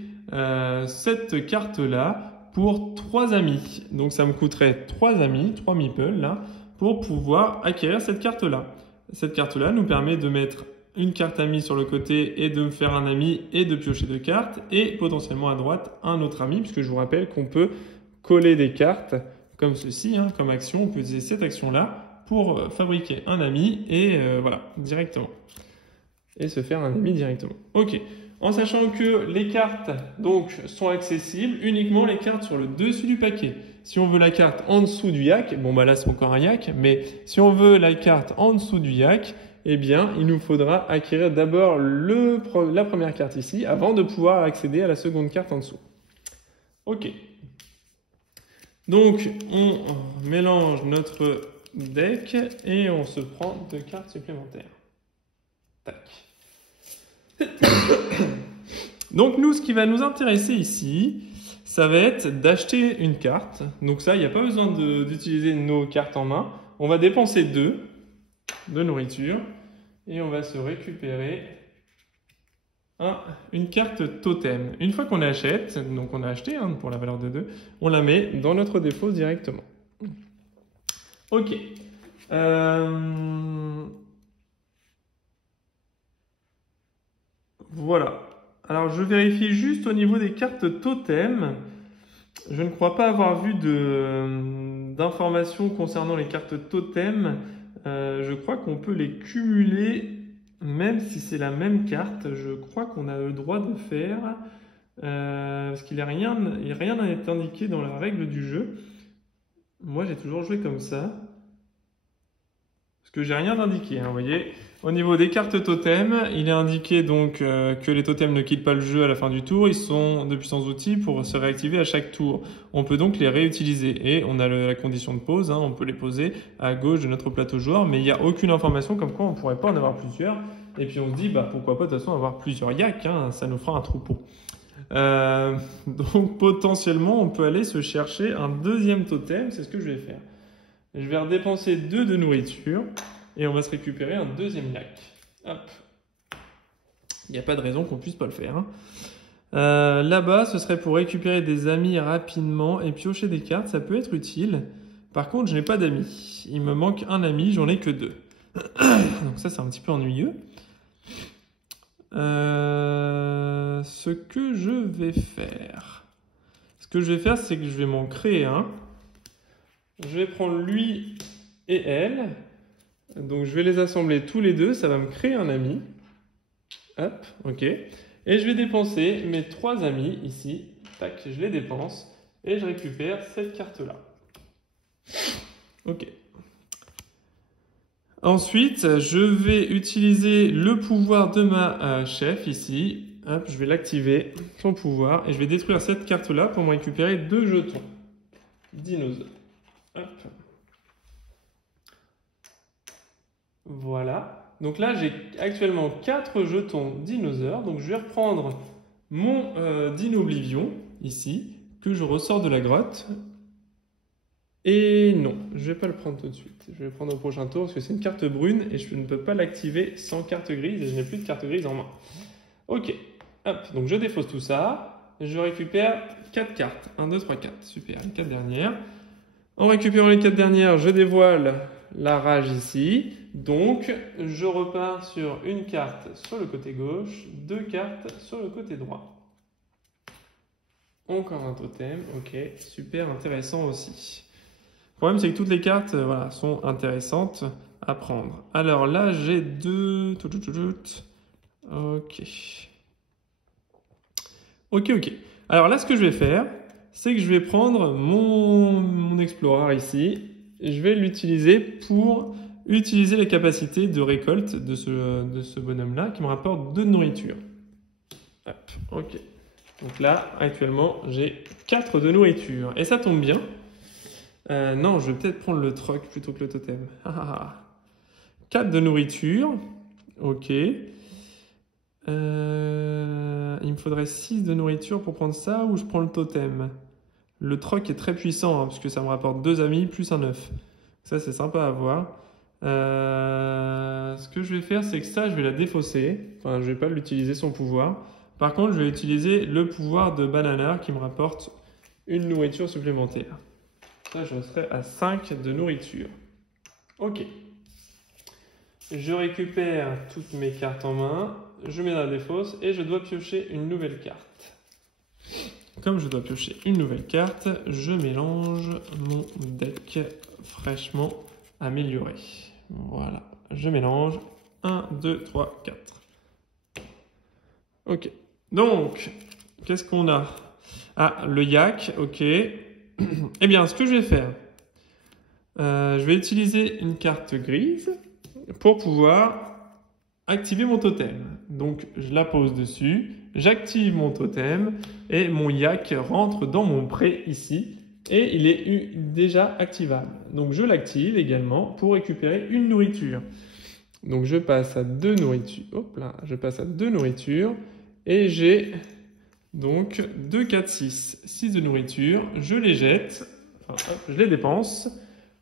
cette carte-là pour 3 amis. Donc, ça me coûterait 3 amis, 3 meeples, là, pour pouvoir acquérir cette carte-là. Cette carte-là nous permet de mettre une carte amie sur le côté et de me faire un ami et de piocher 2 cartes. Et potentiellement à droite, un autre ami, puisque je vous rappelle qu'on peut coller des cartes comme ceci, comme action. On peut utiliser cette action-là pour fabriquer un ami et voilà, directement. Et se faire un ami directement. Ok. En sachant que les cartes donc sont accessibles uniquement les cartes sur le dessus du paquet. Si on veut la carte en dessous du yak, bon bah là c'est encore un yak, mais si on veut la carte en dessous du yak, eh bien il nous faudra acquérir d'abord la première carte ici avant de pouvoir accéder à la seconde carte en dessous. Ok. Donc on mélange notre deck et on se prend 2 cartes supplémentaires. Tac. Donc nous, ce qui va nous intéresser ici, ça va être d'acheter une carte. Donc ça, il n'y a pas besoin d'utiliser nos cartes en main. On va dépenser 2 de nourriture et on va se récupérer une carte totem. Une fois qu'on l'achète, donc on a acheté pour la valeur de 2, on la met dans notre défausse directement. Ok. Voilà. Alors, je vérifie juste au niveau des cartes totem. Je ne crois pas avoir vu d'informations concernant les cartes totem. Je crois qu'on peut les cumuler, même si c'est la même carte. Je crois qu'on a le droit de faire Parce qu'il n'y a rien n'est indiqué dans la règle du jeu. Moi, j'ai toujours joué comme ça. Parce que j'ai rien indiqué, hein, vous voyez. Au niveau des cartes totems, il est indiqué donc que les totems ne quittent pas le jeu à la fin du tour. Ils sont de puissants outils pour se réactiver à chaque tour. On peut donc les réutiliser. Et on a la condition de pause, hein, on peut les poser à gauche de notre plateau joueur. Mais il n'y a aucune information comme quoi on ne pourrait pas en avoir plusieurs. Et puis on se dit, bah, pourquoi pas de toute façon avoir plusieurs yaks, hein, ça nous fera un troupeau. Donc potentiellement, on peut aller se chercher un deuxième totem. C'est ce que je vais faire. Je vais redépenser 2 de nourriture et on va se récupérer un deuxième yak. Hop. Il n'y a pas de raison qu'on puisse pas le faire, hein. Là-bas, ce serait pour récupérer des amis rapidement et piocher des cartes. Ça peut être utile. Par contre, je n'ai pas d'amis. Il me manque un ami, j'en ai que 2. Donc ça, c'est un petit peu ennuyeux. Ce que je vais faire, c'est que je vais m'en créer un. Je vais prendre lui et elle. Donc je vais les assembler tous les deux. Ça va me créer un ami. Hop, ok. Et je vais dépenser mes 3 amis ici. Tac, je les dépense. Et je récupère cette carte-là. Ok. Ensuite, je vais utiliser le pouvoir de ma chef ici. Hop, je vais l'activer, son pouvoir. Et je vais détruire cette carte-là pour me récupérer 2 jetons. Dinosaures. Hop. Voilà. Donc là, j'ai actuellement 4 jetons dinosaures. Donc je vais reprendre mon Dino Oblivion, ici, que je ressors de la grotte. Et non, je ne vais pas le prendre tout de suite. Je vais le prendre au prochain tour parce que c'est une carte brune et je ne peux pas l'activer sans carte grise et je n'ai plus de carte grise en main. Ok. Hop. Donc je défausse tout ça. Je récupère 4 cartes. 1, 2, 3, 4. Super. Les 4 dernières. En récupérant les 4 dernières, je dévoile la rage ici. Donc, je repars sur une carte sur le côté gauche, 2 cartes sur le côté droit. Encore un totem. Ok, super intéressant aussi. Le problème, c'est que toutes les cartes voilà, sont intéressantes à prendre. Alors là, j'ai 2... Ok. Ok. Alors là, ce que je vais faire, c'est que je vais prendre mon Explorer ici. Je vais l'utiliser pour utiliser les capacités de récolte de ce bonhomme-là qui me rapporte 2 de nourriture. Hop, ok. Donc là, actuellement, j'ai 4 de nourriture. Et ça tombe bien. Non, je vais peut-être prendre le troc plutôt que le totem. 4 de nourriture. Ok. Il me faudrait 6 de nourriture pour prendre ça ou je prends le totem. Le troc est très puissant hein, parce que ça me rapporte 2 amis plus un œuf. Ça, c'est sympa à voir. Ce que je vais faire, c'est que ça, je vais la défausser. Enfin, je vais pas l'utiliser son pouvoir. Par contre, je vais utiliser le pouvoir de Banana qui me rapporte une nourriture supplémentaire. Ça, je serai à 5 de nourriture. Ok. Je récupère toutes mes cartes en main. Je mets dans la défausse et je dois piocher une nouvelle carte. Comme je dois piocher une nouvelle carte, je mélange mon deck fraîchement amélioré. Voilà, je mélange 1, 2, 3, 4. Ok, donc, qu'est-ce qu'on a? Ah, le yak, ok. Eh bien, ce que je vais faire, je vais utiliser une carte grise pour pouvoir activer mon totem. Donc, je la pose dessus, j'active mon totem et mon yak rentre dans mon pré ici et il est déjà activable. Donc, je l'active également pour récupérer une nourriture. Donc, je passe à 2 nourritures. Hop là, je passe à 2 nourritures et j'ai donc 2, 4, 6. 6 de nourriture. Je les jette, enfin, hop, je les dépense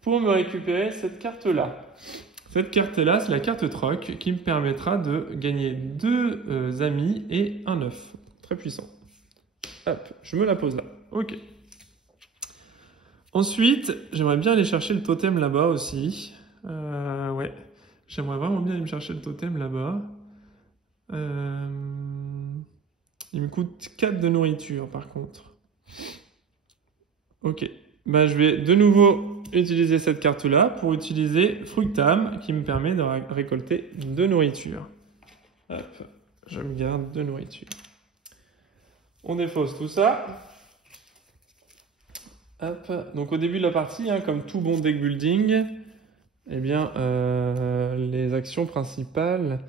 pour me récupérer cette carte-là. Cette carte-là, c'est la carte troc qui me permettra de gagner 2 amis et un œuf. Très puissant. Hop, je me la pose là. Ok. Ensuite, j'aimerais bien aller chercher le totem là-bas aussi. Ouais, j'aimerais vraiment bien aller me chercher le totem là-bas. Il me coûte 4 de nourriture par contre. Ok. Bah, je vais de nouveau utiliser cette carte-là pour utiliser Fructam qui me permet de récolter 2 nourritures. Hop, je me garde 2 nourritures. On défausse tout ça. Hop. Donc au début de la partie, hein, comme tout bon deck building, eh bien, les actions principales,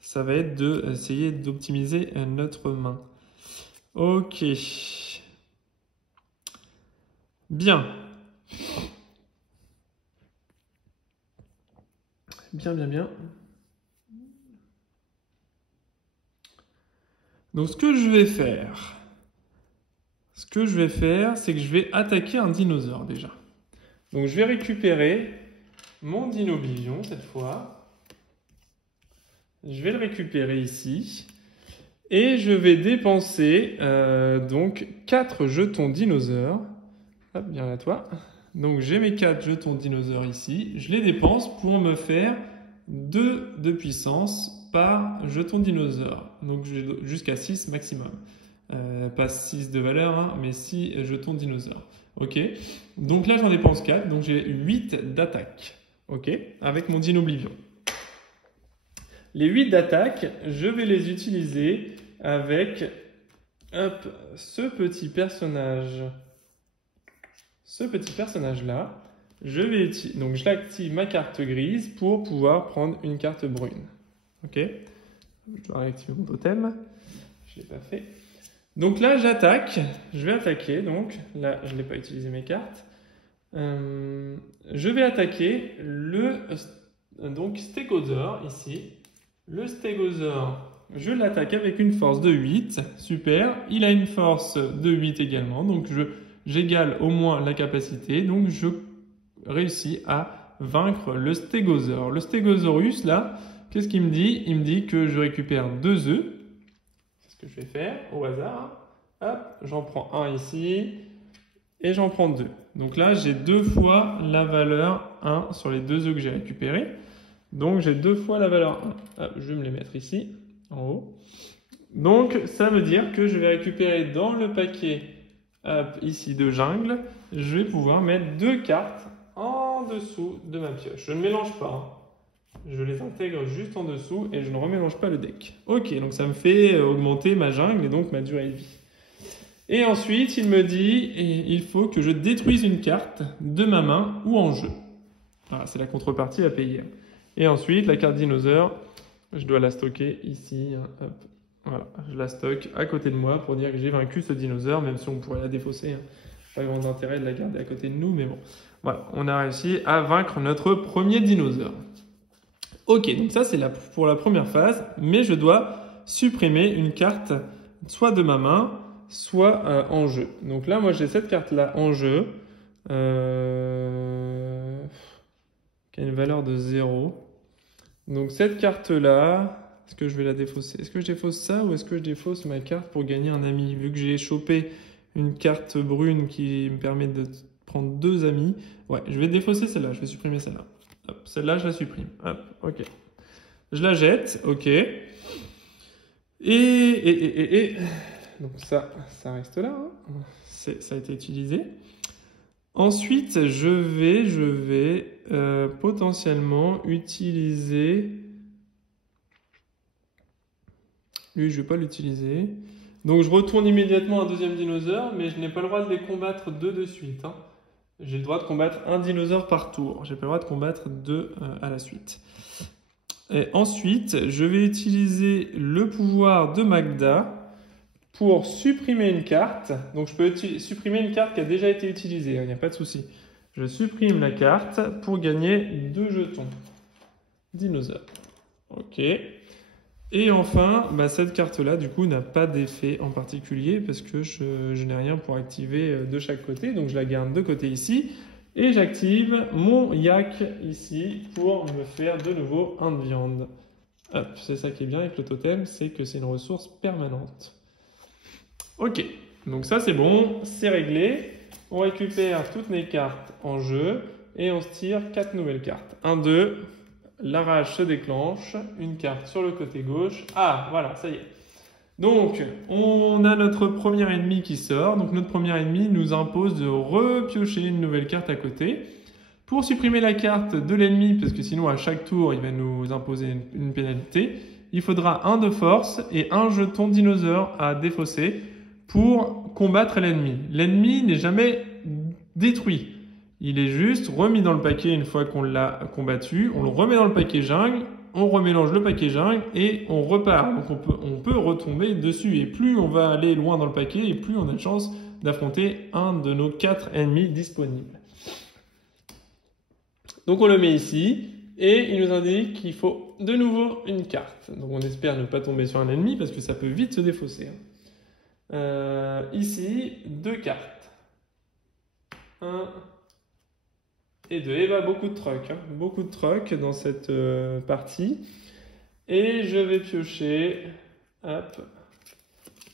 ça va être d'essayer d'optimiser notre main. Ok. Bien. Bien. Donc ce que je vais faire, c'est que je vais attaquer un dinosaure déjà. Donc je vais récupérer mon Dinoblivion cette fois. Je vais le récupérer ici. Et je vais dépenser donc 4 jetons dinosaures. Hop, bien à toi. Donc j'ai mes 4 jetons dinosaures ici. Je les dépense pour me faire 2 de puissance par jeton dinosaure. Donc jusqu'à 6 maximum. Pas 6 de valeur, hein, mais 6 jetons dinosaures. Ok. Donc là j'en dépense 4. Donc j'ai 8 d'attaque. Ok. Avec mon Dinoblivion. Les 8 d'attaque, je vais les utiliser avec ce petit personnage. Ce petit personnage-là, donc je l'active ma carte grise pour pouvoir prendre une carte brune. Ok. Je dois réactiver mon totem. Je ne l'ai pas fait. Donc là, j'attaque. Je vais attaquer. Donc là, je n'ai pas utilisé mes cartes. Je vais attaquer le stégosaure ici. Le stégosaure, je l'attaque avec une force de 8. Super. Il a une force de 8 également. Donc j'égale au moins la capacité. Donc je réussis à vaincre le stégosaure. Le stégosaurus, là, qu'est-ce qu'il me dit? Il me dit que je récupère 2 œufs. C'est ce que je vais faire au hasard. Hop, j'en prends un ici. Et j'en prends 2. Donc là, j'ai 2 fois la valeur 1 sur les 2 œufs que j'ai récupérés. Donc j'ai 2 fois la valeur 1. Hop, je vais me les mettre ici, en haut. Donc ça veut dire que je vais récupérer dans le paquet ici de jungle, je vais pouvoir mettre 2 cartes en dessous de ma pioche. Je ne mélange pas. Je les intègre juste en dessous et je ne remélange pas le deck. Ok, donc ça me fait augmenter ma jungle et donc ma durée de vie. Et ensuite, il me dit il faut que je détruise une carte de ma main ou en jeu. Voilà, c'est la contrepartie à payer. Et ensuite, la carte dinosaure, je dois la stocker ici. Hop. Voilà, je la stocke à côté de moi pour dire que j'ai vaincu ce dinosaure, même si on pourrait la défausser. Hein. Pas grand intérêt de la garder à côté de nous, mais bon. Voilà, on a réussi à vaincre notre premier dinosaure. Ok, donc ça c'est pour la première phase, mais je dois supprimer une carte soit de ma main, soit en jeu. Donc là, moi j'ai cette carte-là en jeu. Qui a une valeur de 0. Donc cette carte-là, est-ce que je vais la défausser? Est-ce que je défausse ça ou est-ce que je défausse ma carte pour gagner un ami? Vu que j'ai chopé une carte brune qui me permet de prendre 2 amis. Ouais, je vais défausser celle-là, je vais supprimer celle-là. Hop, celle-là, je la supprime. Hop, ok. Je la jette, ok. Et donc ça reste là. Hein. Ça a été utilisé. Ensuite, je vais potentiellement utiliser... Lui, je ne vais pas l'utiliser. Donc, je retourne immédiatement un deuxième dinosaure, mais je n'ai pas le droit de les combattre 2 de suite. Hein. J'ai le droit de combattre un dinosaure par tour. Je n'ai pas le droit de combattre 2 à la suite. Et ensuite, je vais utiliser le pouvoir de Magda pour supprimer une carte. Donc je peux supprimer une carte qui a déjà été utilisée, il n'y a pas de souci. Je supprime la carte pour gagner 2 jetons. Dinosaure. Ok. Et enfin, cette carte-là, du coup, n'a pas d'effet en particulier parce que je n'ai rien pour activer de chaque côté. Donc je la garde de côté ici. Et j'active mon yak ici pour me faire de nouveau un de viande. Hop, c'est ça qui est bien avec le totem, c'est que c'est une ressource permanente. Ok, donc ça c'est bon, c'est réglé. On récupère toutes mes cartes en jeu et on se tire 4 nouvelles cartes. 1, 2, la rage se déclenche, une carte sur le côté gauche. Ah, voilà, ça y est. Donc, on a notre premier ennemi qui sort. Donc, notre premier ennemi nous impose de repiocher une nouvelle carte à côté. Pour supprimer la carte de l'ennemi, parce que sinon, à chaque tour, il va nous imposer une pénalité, il faudra un de force et un jeton dinosaure à défausser pour combattre l'ennemi. L'ennemi n'est jamais détruit. Il est juste remis dans le paquet une fois qu'on l'a combattu. On le remet dans le paquet jungle, on remélange le paquet jungle et on repart. Donc on peut retomber dessus. Et plus on va aller loin dans le paquet, et plus on a de chance d'affronter un de nos 4 ennemis disponibles. Donc on le met ici. Et il nous indique qu'il faut de nouveau une carte. Donc on espère ne pas tomber sur un ennemi parce que ça peut vite se défausser. Ici, 2 cartes. 1 et 2. Et bah, beaucoup de trucs. Hein. Beaucoup de trucs dans cette partie. Et je vais piocher. Hop.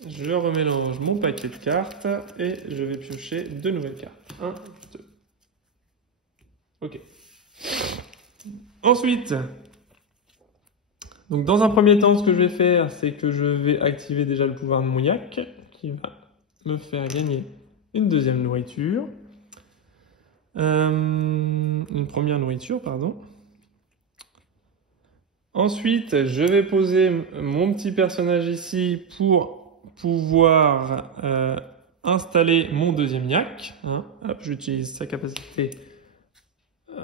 Je remélange mon paquet de cartes. Et je vais piocher 2 nouvelles cartes. 1, 2. Ok. Ensuite, donc dans un premier temps, ce que je vais faire, c'est que je vais activer déjà le pouvoir de mon yak, qui va me faire gagner une deuxième nourriture. Une première nourriture, pardon. Ensuite, je vais poser mon petit personnage ici pour pouvoir installer mon deuxième yak. Hein. Hop, j'utilise sa capacité.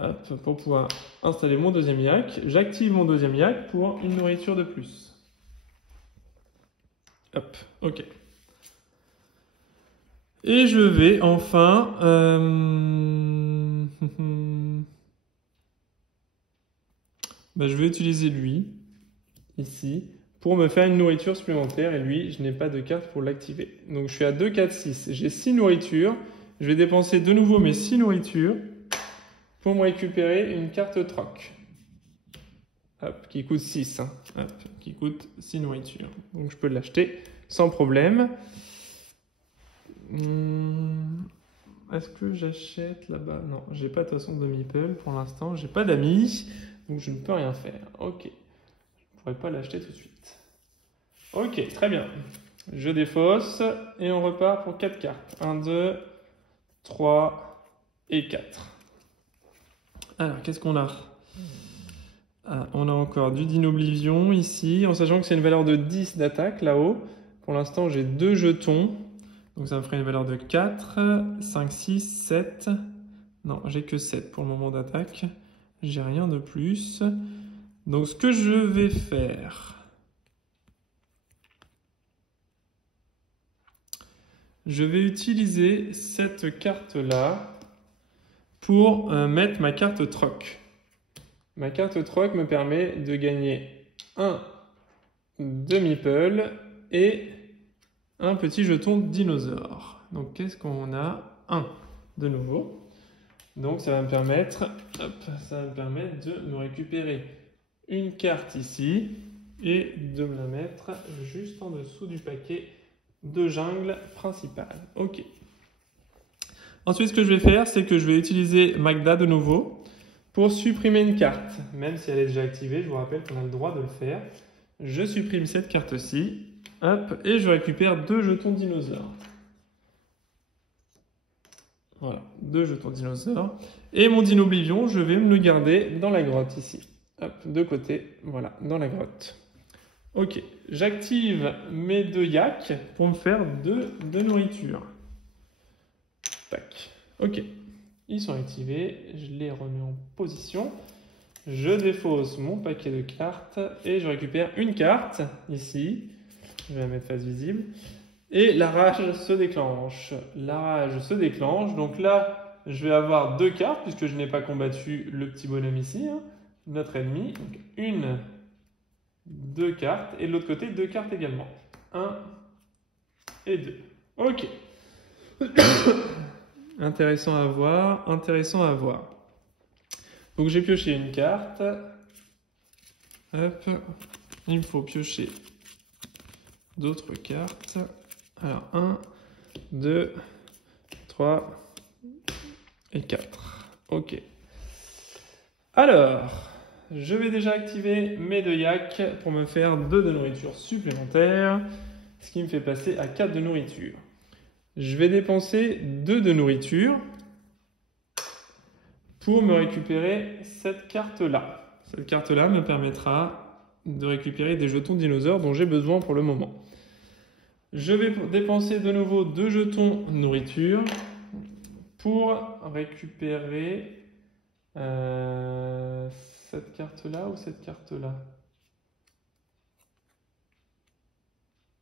Hop, pour pouvoir installer mon deuxième yak. J'active mon deuxième yak pour une nourriture de plus. Hop, ok. Et je vais enfin... je vais utiliser lui, ici, pour me faire une nourriture supplémentaire. Et lui, je n'ai pas de carte pour l'activer. Donc je suis à 2, 4, 6. J'ai 6 nourritures. Je vais dépenser de nouveau mes 6 nourritures pour me récupérer une carte troc. Hop, qui coûte 6. Hein. Hop, qui coûte 6 nourritures. Donc je peux l'acheter sans problème. Est-ce que j'achète là-bas? Non, j'ai pas de toute façon de meeple pour l'instant. J'ai pas d'amis, donc je ne peux rien faire. Ok, je ne pourrais pas l'acheter tout de suite. Ok, très bien. Je défausse et on repart pour 4 cartes. 1, 2, 3 et 4. Alors, qu'est-ce qu'on a? On a encore du Dinoblivion ici, en sachant que c'est une valeur de 10 d'attaque là-haut. Pour l'instant, j'ai 2 jetons. Donc ça me ferait une valeur de 4, 5, 6, 7. Non, j'ai que 7 pour le moment d'attaque. J'ai rien de plus. Donc ce que je vais faire... Je vais utiliser cette carte-là pour mettre ma carte troc. Ma carte troc me permet de gagner un demi-peul et un petit jeton dinosaure. Donc qu'est-ce qu'on a? Un de nouveau. Donc ça va me permettre, de me récupérer une carte ici et de me la mettre juste en dessous du paquet de jungle principal. Ok. Ensuite, ce que je vais faire, c'est que je vais utiliser Magda de nouveau pour supprimer une carte. Même si elle est déjà activée, je vous rappelle qu'on a le droit de le faire. Je supprime cette carte-ci. Hop, et je récupère 2 jetons dinosaures. Voilà, 2 jetons dinosaures. Et mon Dinoblivion, je vais me le garder dans la grotte ici. Hop, de côté, voilà, dans la grotte. Ok, j'active mes 2 yaks pour me faire 2 nourritures. Tac, ok. Ils sont activés, je les remets en position. Je défausse mon paquet de cartes et je récupère une carte ici. Je vais la mettre face visible. Et la rage se déclenche. La rage se déclenche. Donc là, je vais avoir 2 cartes puisque je n'ai pas combattu le petit bonhomme ici, hein, notre ennemi. Donc 1, 2 cartes. Et de l'autre côté, 2 cartes également. 1 et 2. Ok. Intéressant à voir. Intéressant à voir. Donc j'ai pioché une carte. Hop. Il me faut piocher d'autres cartes. Alors 1, 2, 3 et 4. Ok. Alors, je vais déjà activer mes 2 yaks pour me faire 2 de nourriture supplémentaires, ce qui me fait passer à 4 de nourriture. Je vais dépenser 2 de nourriture pour me récupérer cette carte-là. Cette carte-là me permettra de récupérer des jetons dinosaures dont j'ai besoin pour le moment. Je vais dépenser de nouveau 2 jetons nourriture pour récupérer cette carte-là ou cette carte-là.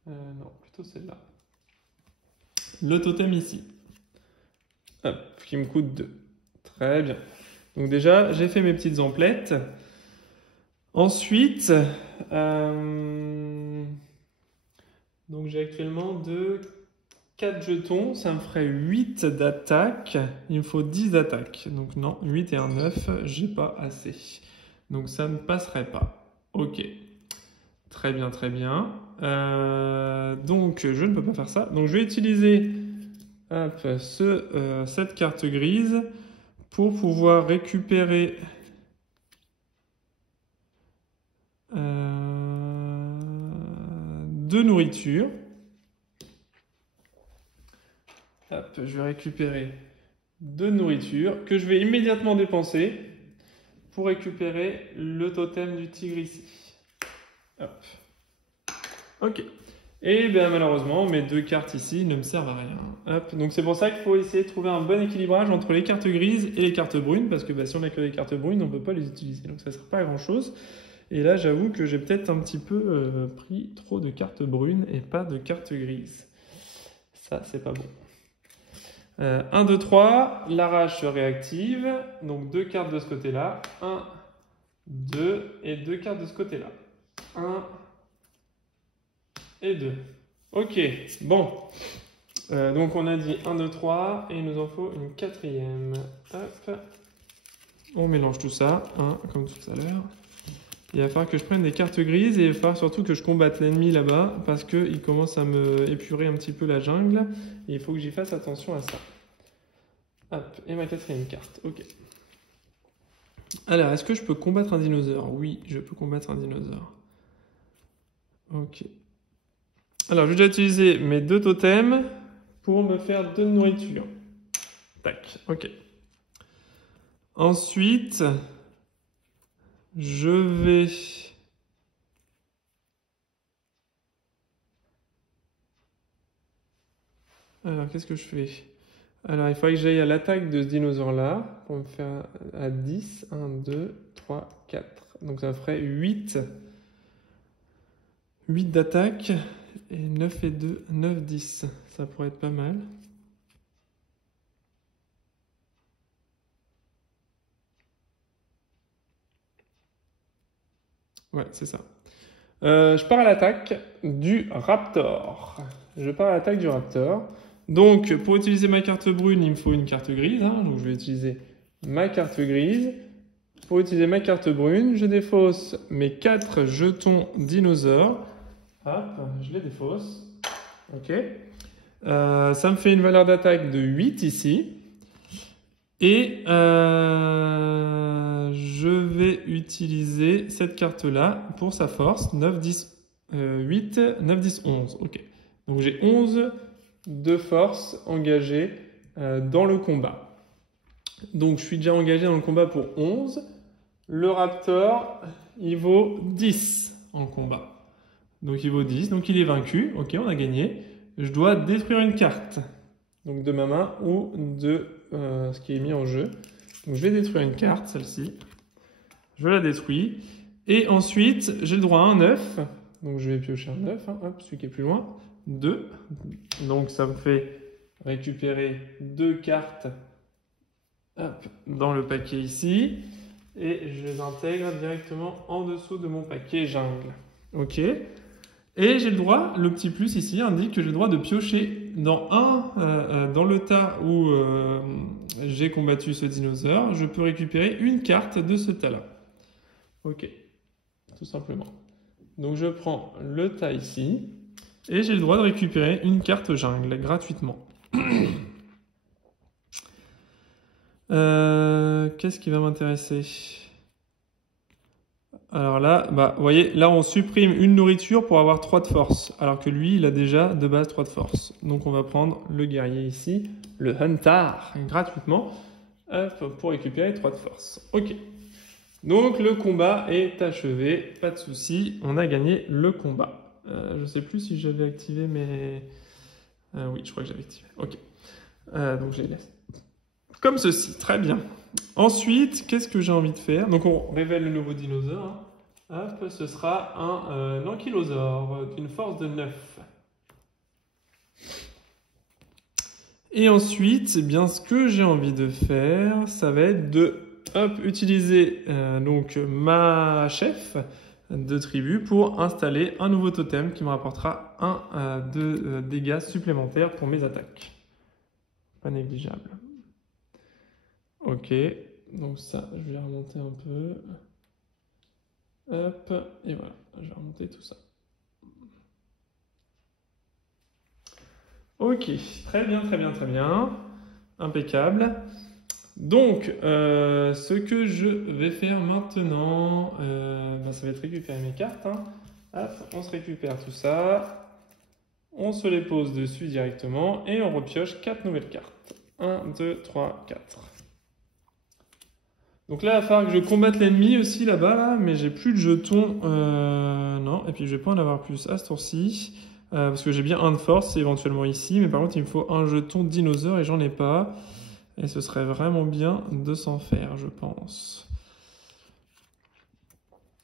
Non, plutôt celle-là. Le totem ici. Hop, qui me coûte 2. Très bien. Donc déjà, j'ai fait mes petites emplettes. Ensuite, donc j'ai actuellement 4 jetons. Ça me ferait 8 d'attaque. Il me faut 10 d'attaque. Donc non, 8 et un 9, j'ai pas assez. Donc ça ne passerait pas. Ok. Très bien, très bien. Donc je ne peux pas faire ça. Donc je vais utiliser cette carte grise pour pouvoir récupérer de nourriture. Hop, je vais récupérer de nourriture que je vais immédiatement dépenser pour récupérer le totem du tigre ici. Hop. Ok. Et bien malheureusement, mes 2 cartes ici ne me servent à rien. Hop. Donc c'est pour ça qu'il faut essayer de trouver un bon équilibrage entre les cartes grises et les cartes brunes, parce que si on n'a que des cartes brunes, on ne peut pas les utiliser. Donc ça ne sert pas à grand chose. Et là, j'avoue que j'ai peut-être un petit peu pris trop de cartes brunes et pas de cartes grises. Ça, c'est pas bon. 1, 2, 3, la rage se réactive. Donc 2 cartes de ce côté-là. 1, 2 et 2 cartes de ce côté-là. 1 et 2. Ok, bon. Donc on a dit 1, 2, 3 et il nous en faut une 4e. Hop. On mélange tout ça, comme tout à l'heure. Il va falloir que je prenne des cartes grises et il va falloir surtout que je combatte l'ennemi là-bas parce qu'il commence à me épurer un petit peu la jungle et il faut que j'y fasse attention à ça. Hop, et ma 4e carte, ok. Alors, est-ce que je peux combattre un dinosaure? Oui, je peux combattre un dinosaure. Ok. Alors, j'ai déjà utilisé mes 2 totems pour me faire 2 nourriture. Tac, ok. Ensuite, je vais... Alors, qu'est-ce que je fais? Alors, il faudrait que j'aille à l'attaque de ce dinosaure-là pour me faire à 10. 1, 2, 3, 4. Donc, ça ferait 8. 8 d'attaque et 9 et 2, 9, 10. Ça pourrait être pas mal. Ouais, c'est ça. Je pars à l'attaque du Raptor. Donc, pour utiliser ma carte brune, il me faut une carte grise. Donc, je vais utiliser ma carte grise. Pour utiliser ma carte brune, je défausse mes 4 jetons dinosaures. Hop, je les défausse. Ok. Ça me fait une valeur d'attaque de 8 ici. Et je vais utiliser cette carte-là pour sa force. 9, 10, 8, 9, 10, 11. Ok. Donc j'ai 11 de force engagée dans le combat. Donc je suis déjà engagé dans le combat pour 11. Le Raptor, il vaut 10 en combat. Donc il vaut 10, donc il est vaincu. Ok, on a gagné. Je dois détruire une carte. Donc de ma main ou de ce qui est mis en jeu. Donc je vais détruire une carte, celle-ci. Je la détruis. Et ensuite, j'ai le droit à un 9. Donc je vais piocher un 9. Hop, celui qui est plus loin. 2. Donc ça me fait récupérer 2 cartes hop, dans le paquet ici. Et je les intègre directement en dessous de mon paquet jungle. Ok. Et j'ai le droit, le petit plus ici indique que j'ai le droit de piocher dans dans le tas où j'ai combattu ce dinosaure, je peux récupérer une carte de ce tas-là. Ok, tout simplement. Donc je prends le tas ici, et j'ai le droit de récupérer une carte jungle gratuitement. Qu'est-ce qui va m'intéresser ? Alors là, vous voyez, là on supprime une nourriture pour avoir 3 de force, alors que lui, il a déjà de base 3 de force. Donc on va prendre le guerrier ici, le Hunter, gratuitement, pour récupérer 3 de force. Ok. Donc le combat est achevé, pas de souci, on a gagné le combat. Je ne sais plus si j'avais activé mes... oui, je crois que j'avais activé, ok. Donc je les laisse. Comme ceci, très bien. Ensuite, qu'est-ce que j'ai envie de faire? Donc on révèle le nouveau dinosaure. Hop, ce sera un ankylosaure d'une force de 9. Et ensuite, eh bien, ce que j'ai envie de faire, ça va être de utiliser donc ma chef de tribu pour installer un nouveau totem qui me rapportera 1 de dégâts supplémentaires pour mes attaques. Pas négligeable. Ok, donc ça, je vais remonter un peu. Hop, et voilà, je vais remonter tout ça. Ok, très bien, très bien, très bien. Impeccable. Donc, ce que je vais faire maintenant, ça va être récupérer mes cartes. Hein. Hop, on se récupère tout ça. On se les pose dessus directement et on repioche 4 nouvelles cartes. 1, 2, 3, 4. Donc là, il va falloir que je combatte l'ennemi aussi là-bas, là, mais j'ai plus de jetons. Non, et puis je vais pas en avoir plus à ce tour-ci. Parce que j'ai bien 1 de force éventuellement ici, mais par contre il me faut un jeton dinosaure et j'en ai pas. Et ce serait vraiment bien de s'en faire, je pense.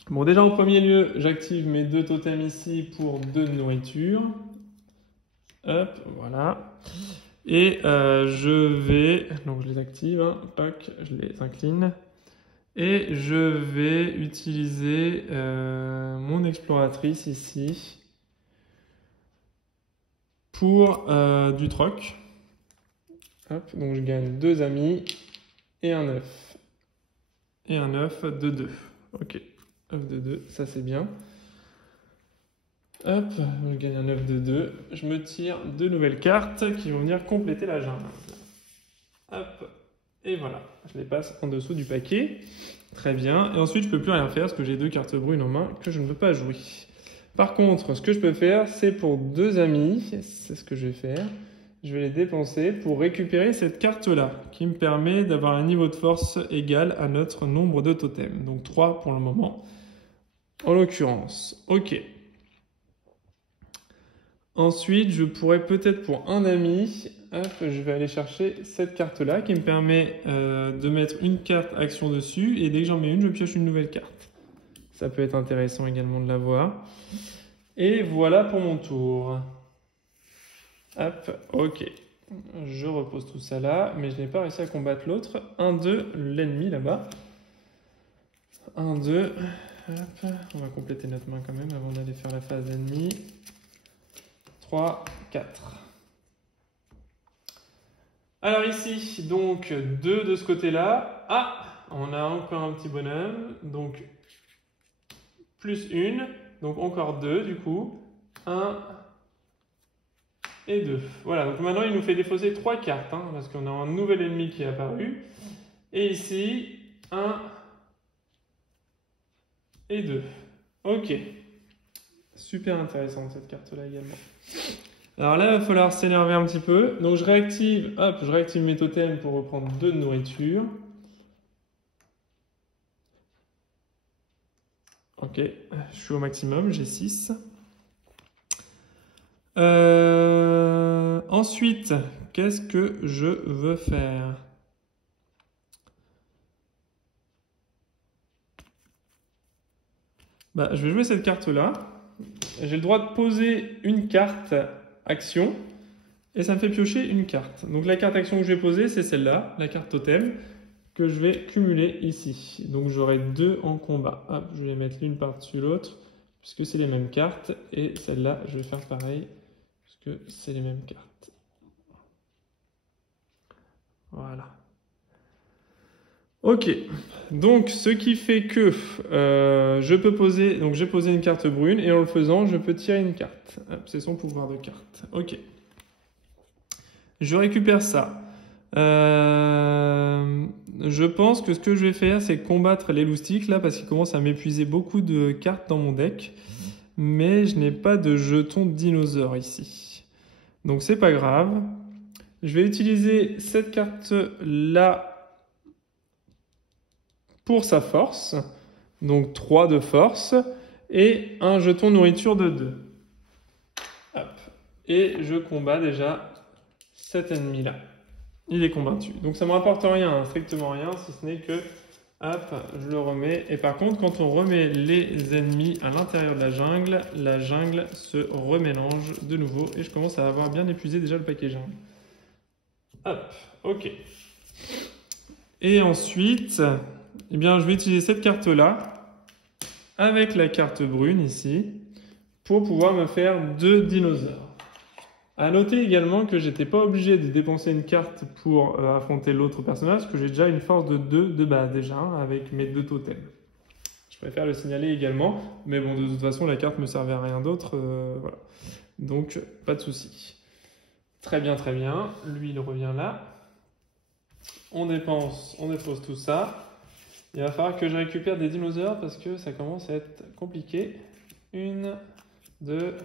Bon, déjà en premier lieu, j'active mes 2 totems ici pour 2 de nourriture. Hop, voilà. Et je vais, donc je les active, hein, tac, je les incline. Et je vais utiliser mon exploratrice ici pour du troc. Hop, donc je gagne 2 amis et un œuf. Et un œuf de 2. Ok, œuf de 2, ça c'est bien. Hop, je gagne un œuf de 2. Je me tire 2 nouvelles cartes qui vont venir compléter la jungle. Hop, et voilà. Je les passe en dessous du paquet. Très bien. Et ensuite, je ne peux plus rien faire parce que j'ai 2 cartes brunes en main que je ne peux pas jouer. Par contre, ce que je peux faire, c'est pour 2 amis. C'est ce que je vais faire. Je vais les dépenser pour récupérer cette carte-là, qui me permet d'avoir un niveau de force égal à notre nombre de totems. Donc 3 pour le moment, en l'occurrence. Ok. Ensuite, je pourrais peut-être pour un ami, hop, je vais aller chercher cette carte-là, qui me permet de mettre une carte action dessus, et dès que j'en mets une, je pioche une nouvelle carte. Ça peut être intéressant également de l'avoir. Et voilà pour mon tour. Hop, ok. Je repose tout ça là, mais je n'ai pas réussi à combattre l'autre. 1, 2, l'ennemi là-bas. 1, 2. Hop, on va compléter notre main quand même avant d'aller faire la phase ennemie. 3, 4. Alors ici, donc 2 de ce côté-là. Ah, on a encore un petit bonhomme. Donc, plus 1. Donc encore 2 du coup. 1. Et 2. Voilà, donc maintenant il nous fait défausser 3 cartes, hein, parce qu'on a un nouvel ennemi qui est apparu. Et ici, 1 et 2. Ok. Super intéressante cette carte-là également. Alors là, il va falloir s'énerver un petit peu. Donc je réactive, hop, je réactive mes totems pour reprendre 2 de nourriture. Ok, je suis au maximum, j'ai 6. Ensuite, qu'est-ce que je veux faire? Bah, je vais jouer cette carte-là. J'ai le droit de poser une carte action et ça me fait piocher une carte. Donc la carte action que je vais poser, c'est celle-là, la carte totem, que je vais cumuler ici. Donc j'aurai 2 en combat. Hop, je vais les mettre l'une par-dessus l'autre, puisque c'est les mêmes cartes. Et celle-là, je vais faire pareil, puisque c'est les mêmes cartes. Voilà. Ok, donc ce qui fait que je peux poser, donc j'ai posé une carte brune et en le faisant, je peux tirer une carte. C'est son pouvoir de carte. Ok. Je récupère ça. Je pense que ce que je vais faire, c'est combattre les loustiques là, parce qu'il commence à m'épuiser beaucoup de cartes dans mon deck. Mais je n'ai pas de jetons dinosaures ici. Donc c'est pas grave. Je vais utiliser cette carte là pour sa force. Donc 3 de force et un jeton nourriture de 2. Hop. Et je combats déjà cet ennemi-là. Il est combattu. Donc ça ne me rapporte rien, hein, strictement rien, si ce n'est que, hop, je le remets. Et par contre, quand on remet les ennemis à l'intérieur de la jungle se remélange de nouveau. Et je commence à avoir bien épuisé déjà le paquet jungle. Hop, ok. Et ensuite, eh bien, je vais utiliser cette carte-là avec la carte brune ici pour pouvoir me faire 2 dinosaures. À noter également que j'étais pas obligé de dépenser une carte pour affronter l'autre personnage, parce que j'ai déjà une force de 2 de base déjà, hein, avec mes 2 totems. Je préfère le signaler également, mais bon, de toute façon, la carte me servait à rien d'autre, voilà. Donc, pas de souci. Très bien, très bien. Lui, il revient là. On dépose tout ça. Il va falloir que je récupère des dinosaures parce que ça commence à être compliqué. 1, 2,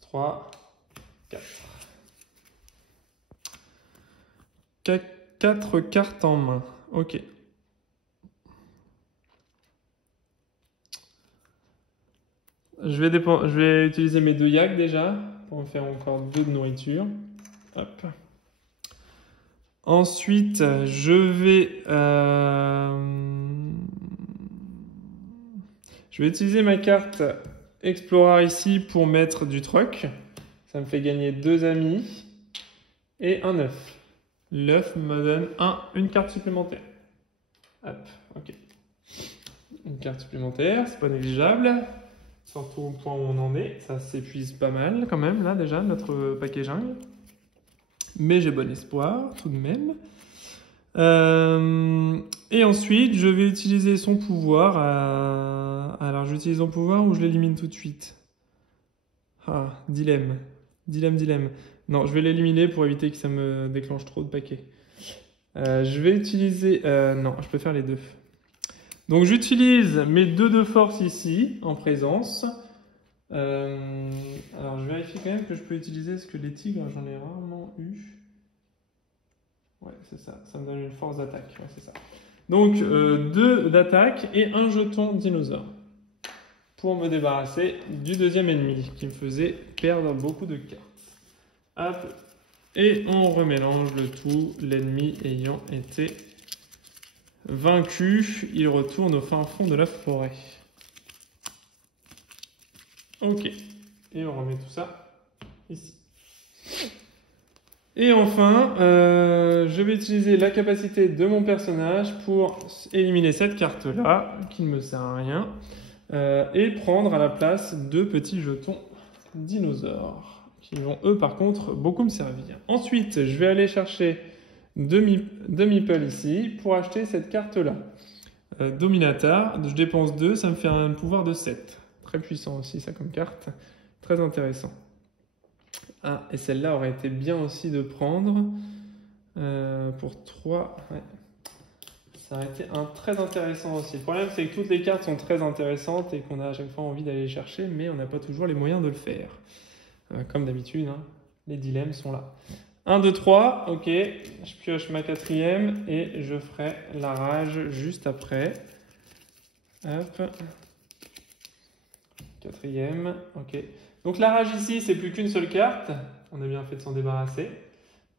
3, 4. 4 cartes en main. Ok. Je vais utiliser mes 2 yaks déjà pour me faire encore 2 de nourriture. Hop. Ensuite, je vais utiliser ma carte Explorer ici pour mettre du truck. Ça me fait gagner 2 amis et un œuf. L'œuf me donne une carte supplémentaire. Hop, ok. Une carte supplémentaire, c'est pas négligeable. Surtout au point où on en est. Ça s'épuise pas mal quand même, là déjà, notre paquet jungle. Mais j'ai bon espoir tout de même. Et ensuite, je vais utiliser son pouvoir. Alors, j'utilise son pouvoir ou je l'élimine tout de suite? Ah, dilemme. Dilemme. Non, je vais l'éliminer pour éviter que ça me déclenche trop de paquets. Je vais utiliser... non, je peux faire les 2. Donc, j'utilise mes 2 de force ici, en présence. Alors, je vérifie quand même que je peux utiliser, parce que les tigres, j'en ai rarement eu. Ouais, c'est ça. Ça me donne une force d'attaque. Ouais, c'est ça. Donc, 2 d'attaque et un jeton dinosaure. Pour me débarrasser du deuxième ennemi, qui me faisait perdre beaucoup de cartes. Hop. Et on remélange le tout. L'ennemi ayant été vaincu, il retourne au fin fond de la forêt. Ok. Et on remet tout ça ici. Et enfin, je vais utiliser la capacité de mon personnage pour éliminer cette carte-là, qui ne me sert à rien, et prendre à la place 2 petits jetons dinosaures, qui vont eux par contre beaucoup me servir. Ensuite, je vais aller chercher 2 meeples ici pour acheter cette carte-là. Dominatar, je dépense 2, ça me fait un pouvoir de 7. Très puissant aussi ça comme carte, très intéressant. Ah, et celle-là aurait été bien aussi de prendre pour 3. Ouais. Ça aurait été très intéressant aussi. Le problème, c'est que toutes les cartes sont très intéressantes et qu'on a à chaque fois envie d'aller les chercher, mais on n'a pas toujours les moyens de le faire. Comme d'habitude, hein, les dilemmes sont là. 1, 2, 3, ok. Je pioche ma 4e et je ferai la rage juste après. Hop. 4e, ok. Donc la rage ici, c'est plus qu'une seule carte. On a bien fait de s'en débarrasser.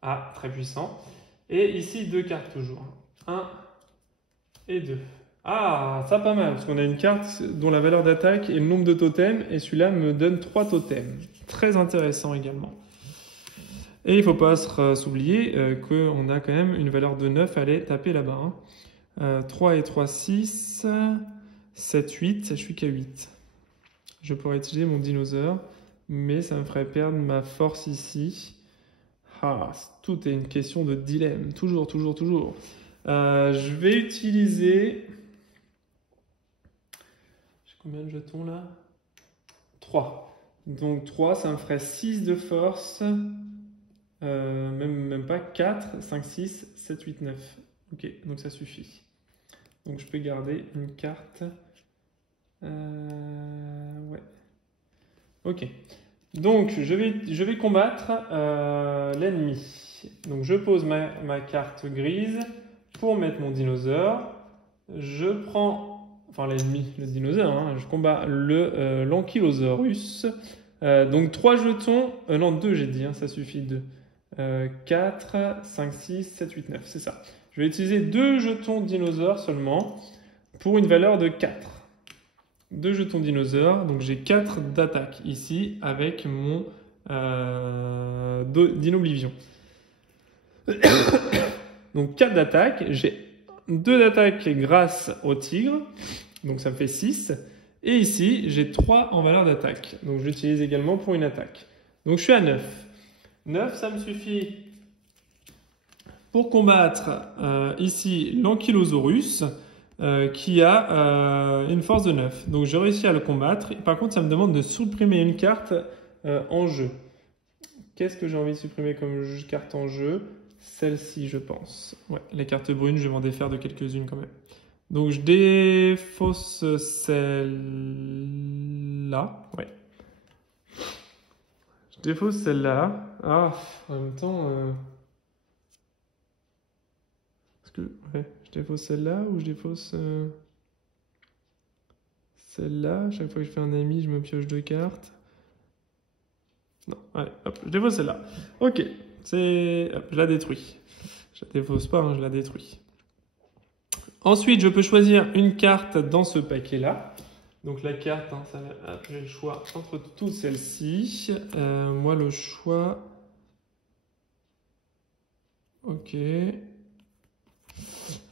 Ah, très puissant. Et ici, 2 cartes toujours. 1 et 2. Ah, ça pas mal, parce qu'on a une carte dont la valeur d'attaque est le nombre de totems, et celui-là me donne 3 totems. Très intéressant également. Et il ne faut pas s'oublier qu'on a quand même une valeur de 9 à aller taper là-bas. Hein. 3 et 3, 6. 7, 8. Je suis qu'à 8. Je pourrais utiliser mon dinosaure, mais ça me ferait perdre ma force ici. Ah, tout est une question de dilemme. Toujours. Je vais utiliser... J'ai combien de jetons là? 3. Donc 3, ça me ferait 6 de force. Même pas 4, 5, 6, 7, 8, 9. Ok, donc ça suffit. Donc je peux garder une carte. Ouais. Ok. Donc je vais combattre l'ennemi. Donc je pose ma carte grise pour mettre mon dinosaure. je prends, enfin l'ennemi, le dinosaure, hein, je combats l'Ankylosaurus. Donc 3 jetons, non 2 j'ai dit, hein, ça suffit 2. 4, 5, 6, 7, 8, 9, c'est ça. Je vais utiliser 2 jetons dinosaures seulement pour une valeur de 4. 2 jetons dinosaures, donc j'ai 4 d'attaque ici avec mon d'Inoblivion. Donc 4 d'attaque, j'ai 2 d'attaque grâce au tigre, donc ça me fait 6. Et ici, j'ai 3 en valeur d'attaque, donc j'utilise également pour une attaque. Donc je suis à 9. 9, ça me suffit pour combattre ici l'Ankylosaurus qui a une force de 9. Donc j'ai réussi à le combattre. Par contre, ça me demande de supprimer une carte en jeu. Qu'est-ce que j'ai envie de supprimer comme carte en jeu? Celle-ci, je pense. Ouais, les cartes brunes, je vais m'en défaire de quelques-unes quand même. Donc je défausse celle-là. Ouais. Je défausse celle-là. Ah, en même temps... Est-ce que... Ouais, je défausse celle-là ou je défausse celle-là? Chaque fois que je fais un ami, je me pioche 2 cartes. Non, allez, hop, je défausse celle-là. Ok, hop, je la détruis. Je la défausse pas, hein, je la détruis. Ensuite, je peux choisir une carte dans ce paquet-là. Donc la carte, hein, j'ai le choix entre toutes celles-ci. Moi, le choix... Ok.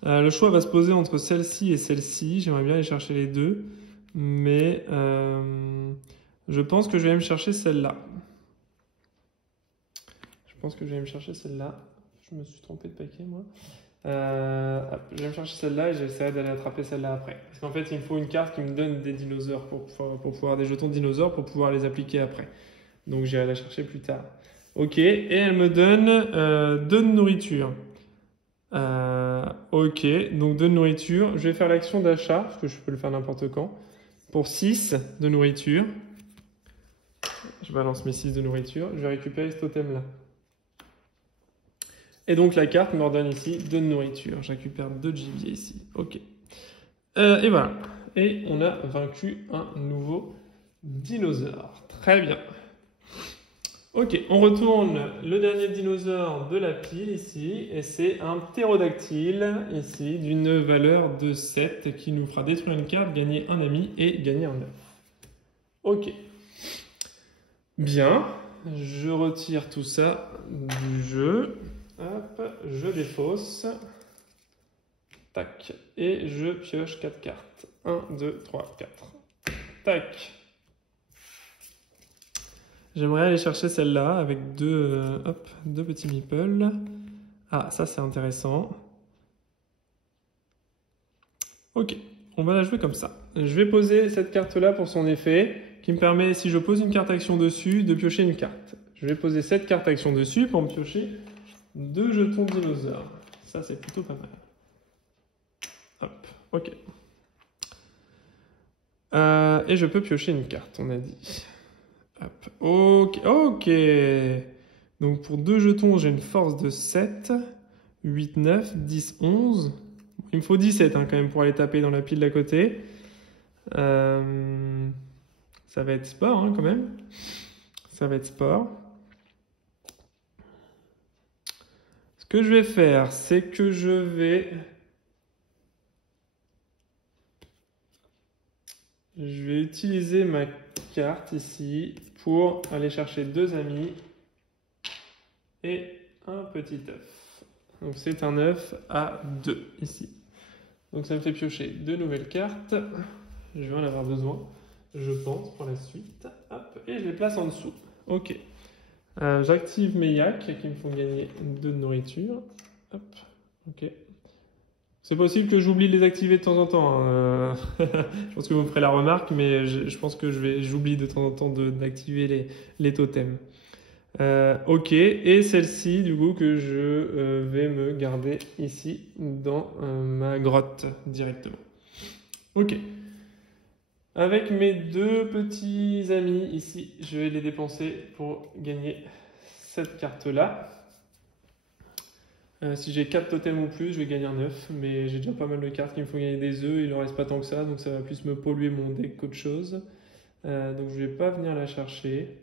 Le choix va se poser entre celle-ci et celle-ci. J'aimerais bien aller chercher les deux. Mais je pense que je vais me chercher celle-là. Je pense que je vais me chercher celle-là. Je me suis trompé de paquet, moi. Je vais me chercher celle-là et j'essaierai d'aller attraper celle-là après. Parce qu'en fait, il me faut une carte qui me donne des dinosaures pour pouvoir des jetons de dinosaures pour pouvoir les appliquer après. Donc j'irai la chercher plus tard. Ok, et elle me donne 2 de nourriture. Ok, donc 2 de nourriture. Je vais faire l'action d'achat, parce que je peux le faire n'importe quand. Pour 6 de nourriture. Je balance mes 6 de nourriture. Je vais récupérer ce totem-là. Et donc la carte me redonne ici 2 de nourriture. Je récupère 2 de gibier ici. Ok. Et voilà. Et on a vaincu un nouveau dinosaure. Très bien. Ok, on retourne le dernier dinosaure de la pile ici. Et c'est un ptérodactyle ici d'une valeur de 7 qui nous fera détruire une carte, gagner un ami et gagner un œuf. Ok. Bien. Je retire tout ça du jeu. Hop, je défausse. Tac. Et je pioche 4 cartes. 1, 2, 3, 4. Tac. J'aimerais aller chercher celle-là avec deux petits meeples. Ah, ça c'est intéressant. Ok, on va la jouer comme ça. Je vais poser cette carte-là pour son effet, qui me permet, si je pose une carte action dessus, de piocher une carte. Je vais poser cette carte action dessus pour me piocher 2 jetons de dinosaures. Ça, c'est plutôt pas mal. Hop, ok. Et je peux piocher une carte, on a dit. Hop, ok, ok. Donc pour 2 jetons, j'ai une force de 7, 8, 9, 10, 11. Il me faut 17 hein, quand même pour aller taper dans la pile d'à côté. Ça va être sport hein, quand même. Ça va être sport. Ce que je vais faire, c'est que je vais utiliser ma carte ici pour aller chercher 2 amis et un petit œuf. Donc c'est un œuf à 2 ici. Donc ça me fait piocher 2 nouvelles cartes. Je vais en avoir besoin, je pense, pour la suite. Hop, et je les place en dessous. Ok. J'active mes yaks qui me font gagner 2 de nourriture. Hop, ok. C'est possible que j'oublie de les activer de temps en temps. Hein. Je pense que vous me ferez la remarque, mais je pense que j'oublie de temps en temps d'activer les totems. Ok, et celle-ci, du coup, que je vais me garder ici dans ma grotte directement. Ok. Avec mes 2 petits amis ici, je vais les dépenser pour gagner cette carte-là. Si j'ai 4 totems ou plus, je vais gagner un œuf, mais j'ai déjà pas mal de cartes qui me font gagner des œufs, il en reste pas tant que ça, donc ça va plus me polluer mon deck qu'autre chose. Donc je vais pas venir la chercher.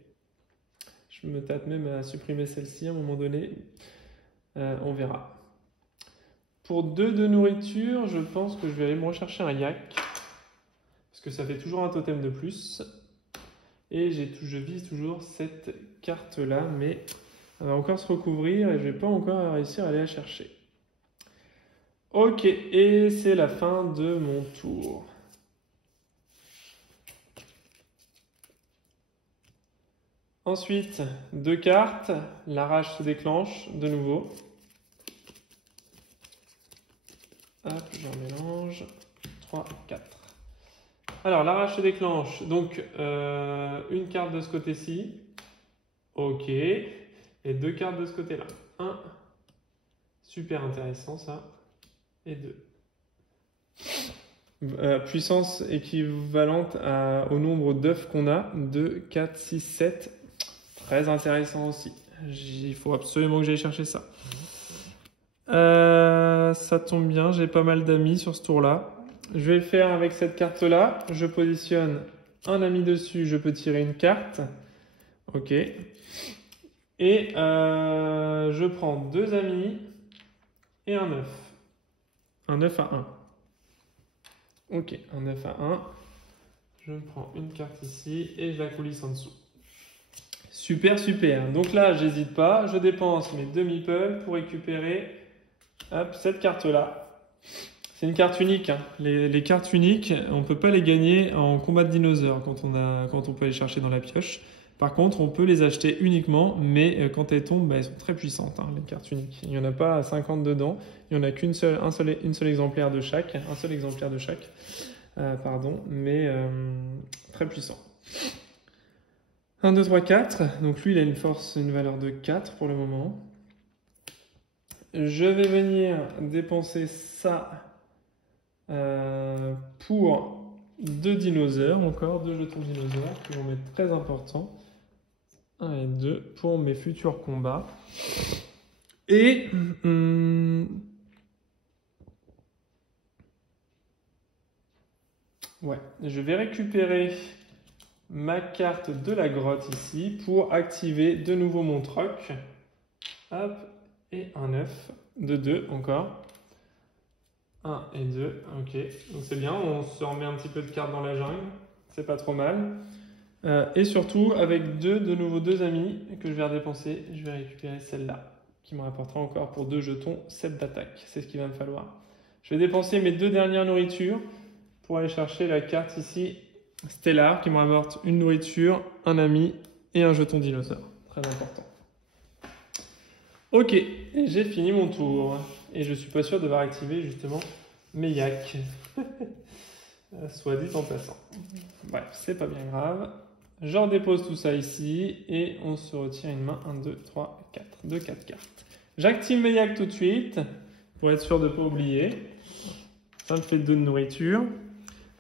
Je me tâte même à supprimer celle-ci à un moment donné. On verra. Pour 2 de nourriture, je pense que je vais aller me rechercher un yak. Parce que ça fait toujours un totem de plus. Et je vise toujours cette carte-là, mais elle va encore se recouvrir et je vais pas encore réussir à aller la chercher. Ok, et c'est la fin de mon tour. Ensuite, 2 cartes, la rage se déclenche de nouveau. Hop, j'en mélange. 3, 4. Alors, la rage se déclenche. Donc, une carte de ce côté-ci. Ok. Et 2 cartes de ce côté-là. 1. Super intéressant, ça. Et 2. Puissance équivalente au nombre d'œufs qu'on a. 2, 4, 6, 7. Très intéressant aussi. Il faut absolument que j'aille chercher ça. Ça tombe bien, j'ai pas mal d'amis sur ce tour-là. Je vais faire avec cette carte-là. Je positionne un ami dessus, je peux tirer une carte. Ok. Et je prends 2 amis et un œuf. Un œuf à 1. Ok, un œuf à 1. Je prends une carte ici et je la coulisse en dessous. Super, super. Donc là, j'hésite pas. Je dépense mes 2 meeples pour récupérer cette carte-là. C'est une carte unique. Hein. Les cartes uniques, on ne peut pas les gagner en combat de dinosaures quand on peut les chercher dans la pioche. Par contre, on peut les acheter uniquement, mais quand elles tombent, elles sont très puissantes, hein, les cartes uniques. Il n'y en a pas 50 dedans. Il n'y en a qu'une seule, un seul exemplaire de chaque. Un seul exemplaire de chaque. Mais très puissant. 1, 2, 3, 4. Donc lui, il a une valeur de 4 pour le moment. Je vais venir dépenser ça pour 2 dinosaures, encore 2 jetons dinosaures qui vont être très importants. 1 et 2 pour mes futurs combats. Et ouais, je vais récupérer ma carte de la grotte ici pour activer de nouveau mon troc. Hop, et un œuf de 2 encore. 1 et 2, ok. Donc c'est bien, on se remet un petit peu de cartes dans la jungle. C'est pas trop mal. Et surtout, avec de nouveau 2 amis que je vais redépenser, je vais récupérer celle-là, qui me rapportera encore pour 2 jetons 7 d'attaque. C'est ce qu'il va me falloir. Je vais dépenser mes 2 dernières nourritures pour aller chercher la carte ici, Stellar, qui me rapporte une nourriture, un ami et un jeton dinosaure. Très important. Ok, j'ai fini mon tour. Et je suis pas sûr de devoir activer justement mes yaks. Soit dit en passant. Bref, c'est pas bien grave. Je redépose tout ça ici et on se retire une main. 1, 2, 3, 4. 2, 4 cartes. J'active mes yaks tout de suite pour être sûr de ne pas oublier. Ça me fait 2 de nourriture.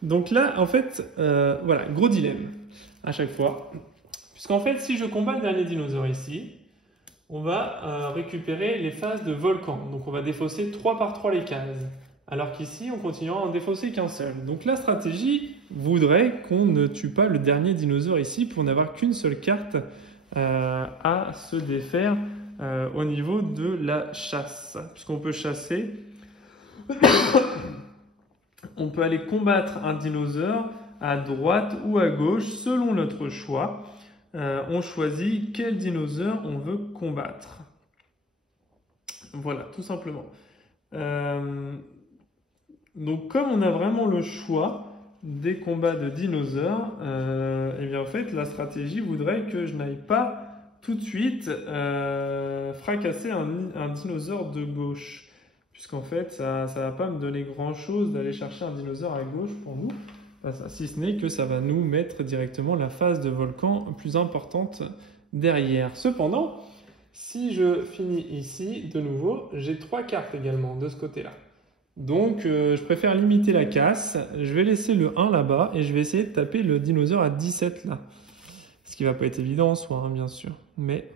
Donc là, en fait, voilà, gros dilemme à chaque fois. Puisqu'en fait, si je combats le dernier dinosaure ici, on va récupérer les phases de volcan. Donc on va défausser 3 par 3 les cases. Alors qu'ici, on continuera à en défausser qu'un seul. Donc la stratégie voudrait qu'on ne tue pas le dernier dinosaure ici pour n'avoir qu'une seule carte à se défaire au niveau de la chasse. Puisqu'on peut chasser, on peut aller combattre un dinosaure à droite ou à gauche selon notre choix. On choisit quel dinosaure on veut combattre. Voilà, tout simplement. Donc comme on a vraiment le choix des combats de dinosaures, et bien en fait la stratégie voudrait que je n'aille pas tout de suite fracasser un dinosaure de gauche, puisqu'en fait ça va pas me donner grand chose d'aller chercher un dinosaure à gauche pour nous, si ce n'est que ça va nous mettre directement la phase de volcan plus importante derrière. Cependant, si je finis ici de nouveau, j'ai 3 cartes également de ce côté-là. Donc, je préfère limiter la casse. Je vais laisser le 1 là-bas et je vais essayer de taper le dinosaure à 17 là. Ce qui va pas être évident en soi, hein, bien sûr. Mais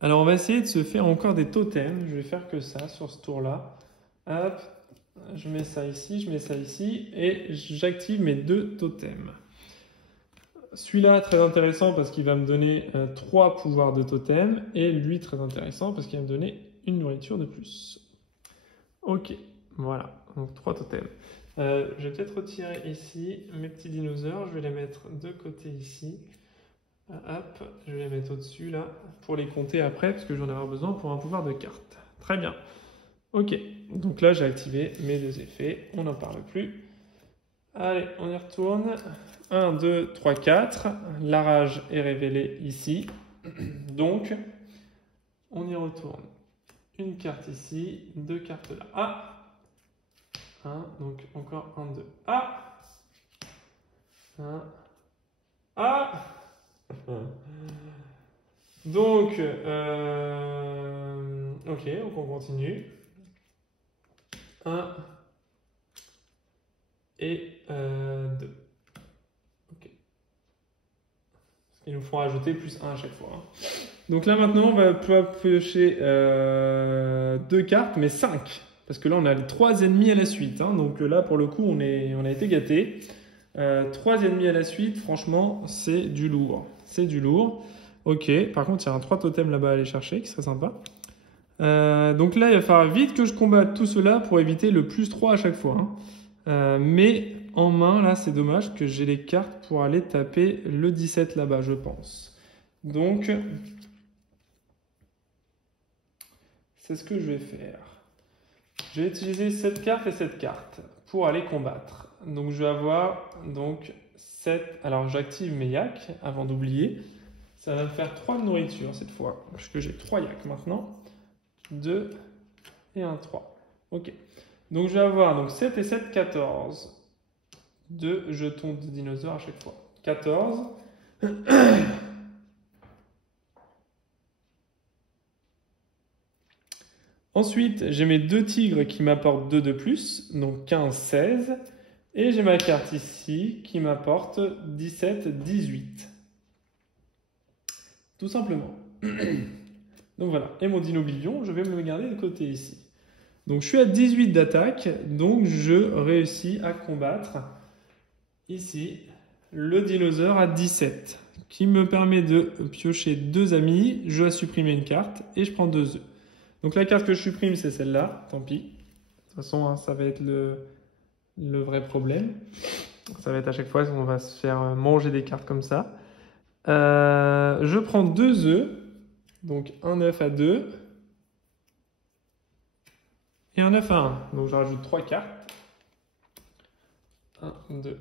Alors, on va essayer de se faire encore des totems. Je vais faire que ça sur ce tour-là. Hop, je mets ça ici, je mets ça ici, et j'active mes 2 totems. Celui-là, très intéressant parce qu'il va me donner 3 pouvoirs de totem, et lui, très intéressant parce qu'il va me donner une nourriture de plus. Ok, voilà, donc 3 totems. Je vais peut-être retirer ici mes petits dinosaures, je vais les mettre de côté ici. Hop, je vais les mettre au-dessus là, pour les compter après, parce que j'en ai besoin pour un pouvoir de carte. Très bien. Ok, donc là j'ai activé mes 2 effets, on n'en parle plus. Allez, on y retourne. 1, 2, 3, 4. La rage est révélée ici. Donc, on y retourne. Une carte ici, 2 cartes là. Ah! 1, donc encore 1, 2. Ah! 1. Ah! Donc, ok, donc on continue. 1 et 2. Ok. Parce qu'ils nous font rajouter plus 1 à chaque fois. Hein. Donc là maintenant, on va pouvoir piocher 2 cartes, mais 5. Parce que là, on a les 3 ennemis à la suite. Hein. Donc là, pour le coup, on a été gâtés. 3 ennemis à la suite, franchement, c'est du lourd. C'est du lourd. Ok, par contre, il y a un 3 totems là-bas à aller chercher, qui serait sympa. Donc là, il va falloir vite que je combatte tout cela pour éviter le plus 3 à chaque fois. Hein. Mais en main, là, c'est dommage que j'ai les cartes pour aller taper le 17 là-bas, je pense. Donc, c'est ce que je vais faire. Je vais utiliser cette carte et cette carte pour aller combattre. Donc, je vais avoir donc 7. Alors, j'active mes yaks avant d'oublier. Ça va me faire 3 de nourriture cette fois, puisque j'ai 3 yaks maintenant. 2 et 1, 3. Ok. Donc, je vais avoir donc 7 et 7, 14. 2 jetons de dinosaures à chaque fois. 14. Ensuite, j'ai mes 2 tigres qui m'apportent 2 de plus, donc 15, 16. Et j'ai ma carte ici qui m'apporte 17, 18. Tout simplement. Donc voilà. Et mon dinoblion, je vais me le garder de côté ici. Donc je suis à 18 d'attaque, donc je réussis à combattre ici le dinosaure à 17, qui me permet de piocher 2 amis, je dois supprimer une carte et je prends 2 œufs. Donc la carte que je supprime, c'est celle-là, tant pis. De toute façon, hein, ça va être le vrai problème. Ça va être à chaque fois qu'on va se faire manger des cartes comme ça. Je prends 2 œufs, donc un œuf à 2 et un œuf à 1. Donc je rajoute 3 cartes. 1, 2,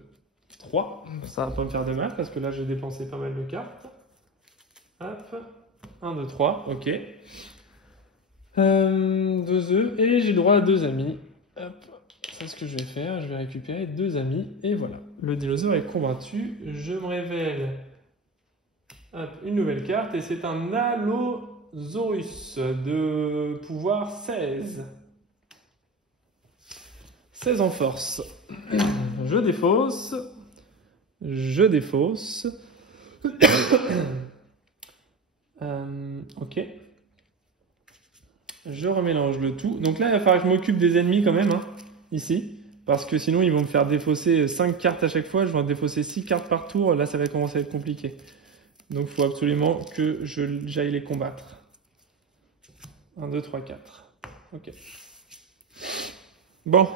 3. Ça va pas me faire de mal parce que là j'ai dépensé pas mal de cartes. Hop. 1, 2, 3. Ok. 2 œufs et j'ai le droit à 2 amis. Hop. C'est ce que je vais faire. Je vais récupérer 2 amis et voilà. Le dinosaure est combattu. Je me révèle hop, une nouvelle carte et c'est un Allosaurus de pouvoir 16. 16 en force. Je défausse. Je défausse. Ok. Je remélange le tout. Donc là, il va falloir que je m'occupe des ennemis quand même, hein, ici. Parce que sinon, ils vont me faire défausser 5 cartes à chaque fois. Je vais en défausser 6 cartes par tour. Là, ça va commencer à être compliqué. Donc, il faut absolument que j'aille les combattre. 1, 2, 3, 4. Ok. Bon,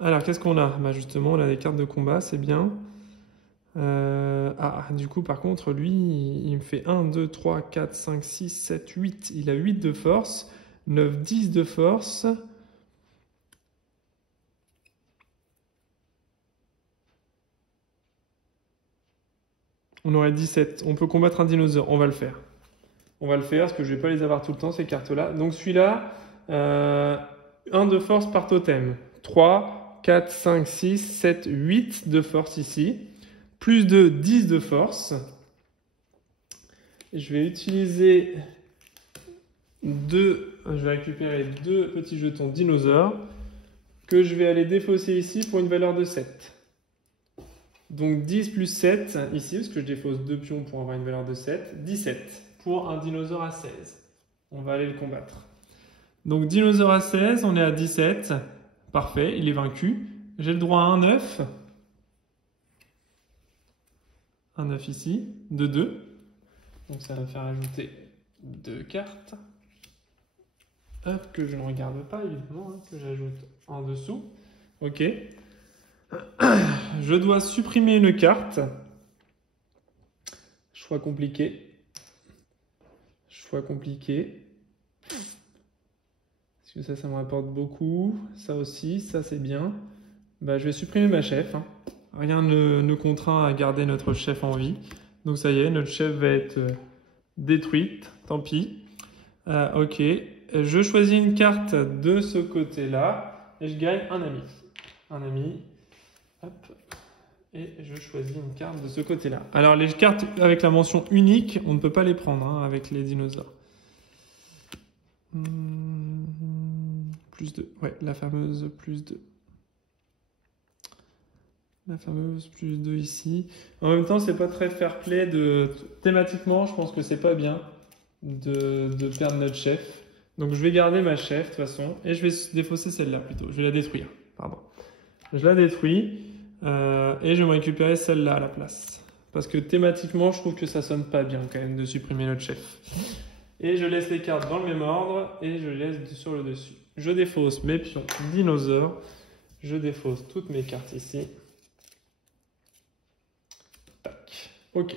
alors, qu'est-ce qu'on a? Bah, justement, on a des cartes de combat, c'est bien. Du coup, par contre, lui, il me fait 1, 2, 3, 4, 5, 6, 7, 8. Il a 8 de force. 9, 10 de force. On aurait 17. On peut combattre un dinosaure. On va le faire. On va le faire parce que je ne vais pas les avoir tout le temps, ces cartes-là. Donc celui-là, 1 de force par totem. 3, 4, 5, 6, 7, 8 de force ici. Plus de 10 de force. Je vais utiliser je vais récupérer 2 petits jetons dinosaures que je vais aller défausser ici pour une valeur de 7. Donc 10 plus 7 ici, parce que je défausse 2 pions pour avoir une valeur de 7. 17 pour un dinosaure à 16. On va aller le combattre. Donc dinosaure à 16, on est à 17. Parfait, il est vaincu. J'ai le droit à un 9. Un 9 ici, de 2. Donc ça va me faire ajouter 2 cartes. Hop, que je ne regarde pas évidemment, hein, que j'ajoute en dessous. Ok. Je dois supprimer une carte. Choix compliqué. Choix compliqué. Parce que ça me rapporte beaucoup. Ça aussi, ça c'est bien. Bah, je vais supprimer ma chef. Hein. Rien ne nous contraint à garder notre chef en vie. Donc ça y est, notre chef va être détruite. Tant pis. Ok. Je choisis une carte de ce côté-là. Et je gagne un ami. Un ami. Hop. Et je choisis une carte de ce côté-là. Alors les cartes avec la mention unique, on ne peut pas les prendre hein, avec les dinosaures. Plus 2. Ouais, la fameuse plus 2. La fameuse plus 2 ici. En même temps, c'est pas très fair-play thématiquement, je pense que c'est pas bien de perdre notre chef. Donc je vais garder ma chef de toute façon. Et je vais défausser celle-là plutôt. Je vais la détruire. Pardon. Je la détruis. Et je vais me récupérer celle-là à la place. Parce que thématiquement, je trouve que ça sonne pas bien quand même de supprimer notre chef. Et je laisse les cartes dans le même ordre et je les laisse sur le dessus. Je défausse mes pions dinosaures. Je défausse toutes mes cartes ici. Tac. Ok.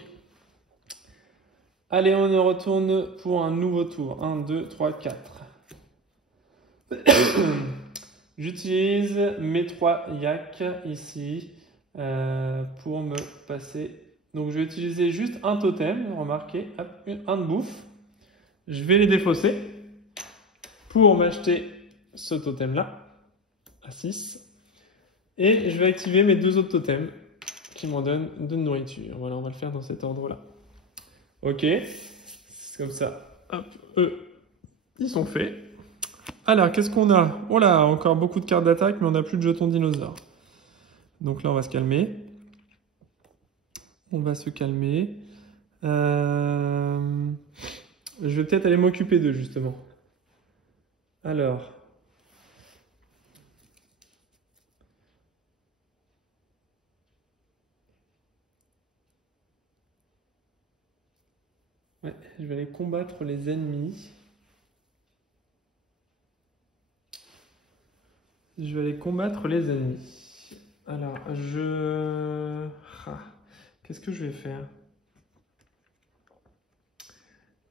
Allez, on retourne pour un nouveau tour. 1, 2, 3, 4. J'utilise mes 3 yaks ici pour me passer. Donc je vais utiliser juste un totem, remarquez, un de bouffe. Je vais les défausser pour m'acheter ce totem-là à 6. Et je vais activer mes 2 autres totems qui m'en donnent de nourriture. Voilà, on va le faire dans cet ordre-là. Ok, c'est comme ça. Hop, eux, ils sont faits. Alors, qu'est-ce qu'on a? Oh là, encore beaucoup de cartes d'attaque, mais on n'a plus de jetons dinosaures. Donc là, on va se calmer. On va se calmer. Je vais peut-être aller m'occuper d'eux, justement. Alors. Ouais, je vais aller combattre les ennemis. Je vais aller combattre les ennemis. Alors, qu'est-ce que je vais faire?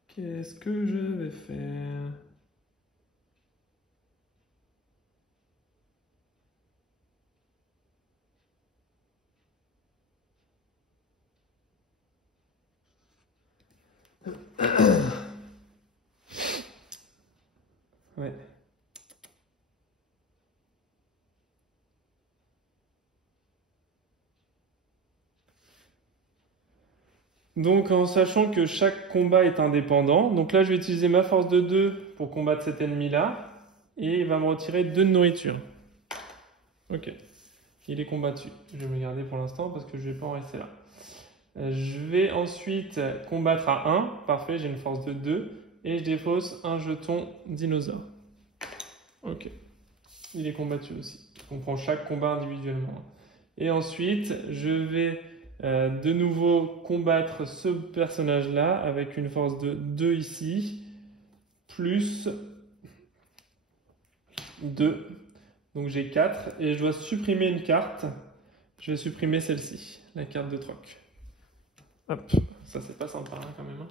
Qu'est-ce que je vais faire? Ouais. Donc en sachant que chaque combat est indépendant, donc là je vais utiliser ma force de 2 pour combattre cet ennemi-là, et il va me retirer 2 de nourriture. Ok, il est combattu. Je vais me le garder pour l'instant parce que je ne vais pas en rester là. Je vais ensuite combattre à 1, parfait, j'ai une force de 2, et je défausse un jeton dinosaure. Ok, il est combattu aussi. On prend chaque combat individuellement. Et ensuite, je vais de nouveau combattre ce personnage-là avec une force de 2 ici, plus 2. Donc j'ai 4 et je dois supprimer une carte. Je vais supprimer celle-ci, la carte de troc. Hop, ça c'est pas sympa hein, quand même. Hein.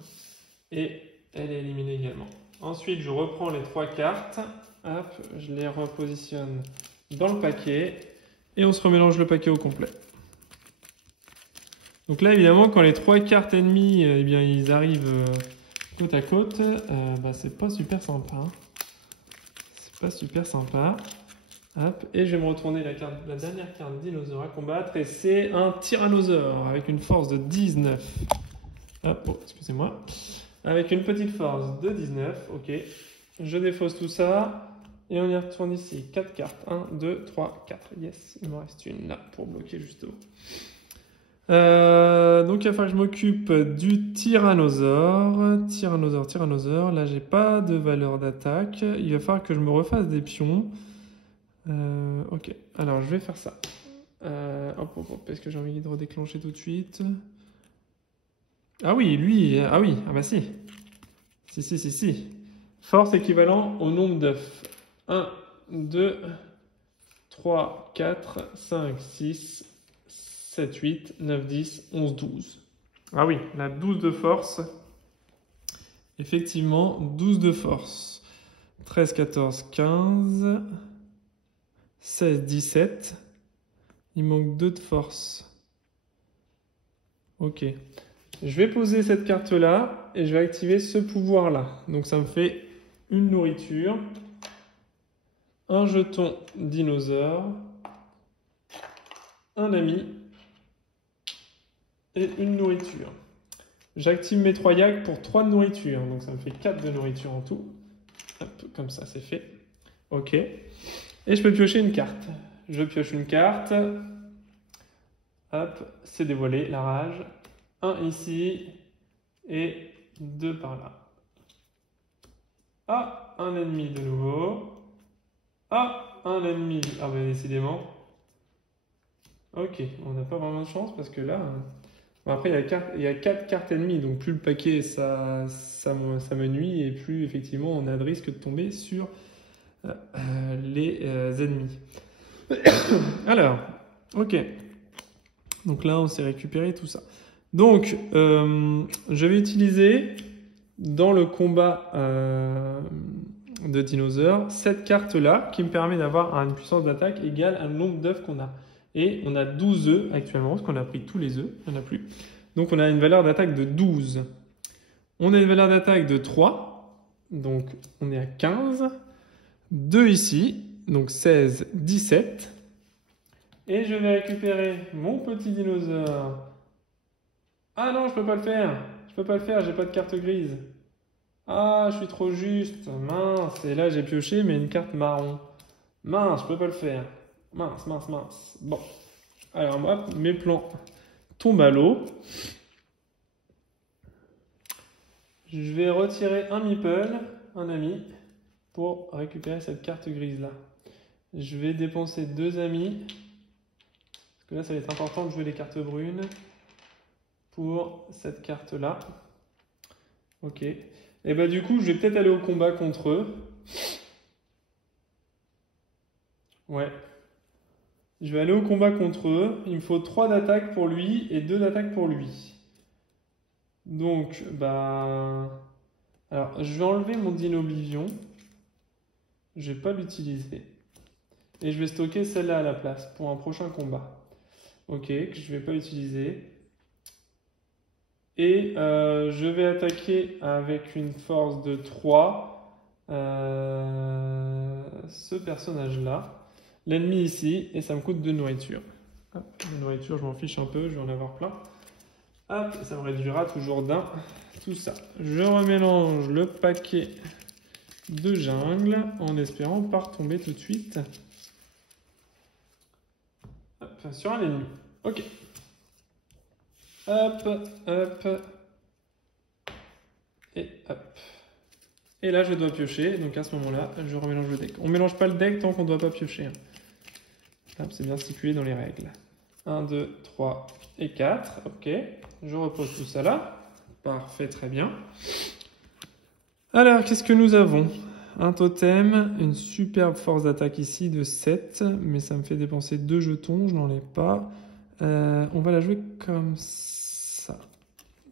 Et elle est éliminée également. Ensuite, je reprends les 3 cartes. Hop, je les repositionne dans le paquet et on se remélange le paquet au complet. Donc là, évidemment, quand les 3 cartes ennemies, eh bien, ils arrivent côte à côte, bah, c'est pas super sympa. Hein. C'est pas super sympa. Hop, et je vais me retourner la dernière carte dinosaure à combattre, et c'est un tyrannosaure avec une force de 19. Hop, oh, excusez-moi. Avec une petite force de 19, ok. Je défausse tout ça, et on y retourne ici. 4 cartes, 1, 2, 3, 4. Yes, il me reste une là pour bloquer justement. Donc il va falloir que je m'occupe du tyrannosaure. Tyrannosaure. Là, j'ai pas de valeur d'attaque. Il va falloir que je me refasse des pions. Ok, alors je vais faire ça. Hop, est-ce que j'ai envie de redéclencher tout de suite? Ah oui, lui, ah oui, ah bah si. Si. Force équivalent au nombre d'œufs. 1, 2, 3, 4, 5, 6, 7, 8, 9, 10, 11, 12. Ah oui, la 12 de force. Effectivement, 12 de force. 13, 14, 15, 16, 17. Il manque 2 de force. Ok. Je vais poser cette carte-là et je vais activer ce pouvoir-là. Donc ça me fait une nourriture, un jeton dinosaure, un ami et une nourriture. J'active mes 3 yaks pour 3 de nourriture. Donc ça me fait 4 de nourriture en tout. Hop, comme ça, c'est fait. Ok. Et je peux piocher une carte. Je pioche une carte. Hop, c'est dévoilé, la rage. 1 ici et 2 par là. Ah, un ennemi de nouveau. Ah, un ennemi. Ah ben décidément. Ok, on n'a pas vraiment de chance parce que là... Bon, après, il y a 4 cartes ennemies, donc plus le paquet ça me nuit et plus effectivement on a de risque de tomber sur les ennemis. Alors, ok. Donc là, on s'est récupéré tout ça. Donc, je vais utiliser dans le combat de dinosaures cette carte-là qui me permet d'avoir une puissance d'attaque égale à un nombre d'œufs qu'on a. Et on a 12 œufs actuellement, parce qu'on a pris tous les œufs, il n'y en a plus. Donc on a une valeur d'attaque de 12. On a une valeur d'attaque de 3, donc on est à 15. 2 ici, donc 16, 17. Et je vais récupérer mon petit dinosaure. Ah non, je peux pas le faire. Je peux pas le faire, j'ai pas de carte grise. Ah, je suis trop juste. Mince. Et là, j'ai pioché, mais une carte marron. Mince, je peux pas le faire. Mince. Bon. Alors, hop, mes plans tombent à l'eau. Je vais retirer un meeple, un ami, pour récupérer cette carte grise-là. Je vais dépenser 2 amis. Parce que là, ça va être important de jouer les cartes brunes pour cette carte-là. Ok. Et bah du coup, je vais peut-être aller au combat contre eux. Ouais. Je vais aller au combat contre eux. Il me faut 3 d'attaque pour lui et 2 d'attaque pour lui. Donc, bah... Alors, je vais enlever mon Dino Oblivion. Je vais pas l'utiliser. Et je vais stocker celle-là à la place pour un prochain combat. Ok, que je vais pas utiliser. Et je vais attaquer avec une force de 3 ce personnage-là. L'ennemi ici, et ça me coûte 2 nourriture. Hop, la nourriture, je m'en fiche un peu, je vais en avoir plein. Hop, ça me réduira toujours d'un. Tout ça. Je remélange le paquet de jungle en espérant pas retomber tout de suite sur un ennemi. Ok. Hop. Et hop. Et là, je dois piocher. Donc à ce moment-là, je remélange le deck. On ne mélange pas le deck tant qu'on ne doit pas piocher. C'est bien stipulé dans les règles. 1, 2, 3 et 4. Ok. Je repose tout ça là. Parfait, très bien. Alors, qu'est-ce que nous avons? Un totem, une superbe force d'attaque ici de 7, mais ça me fait dépenser 2 jetons, je n'en ai pas. On va la jouer comme ça.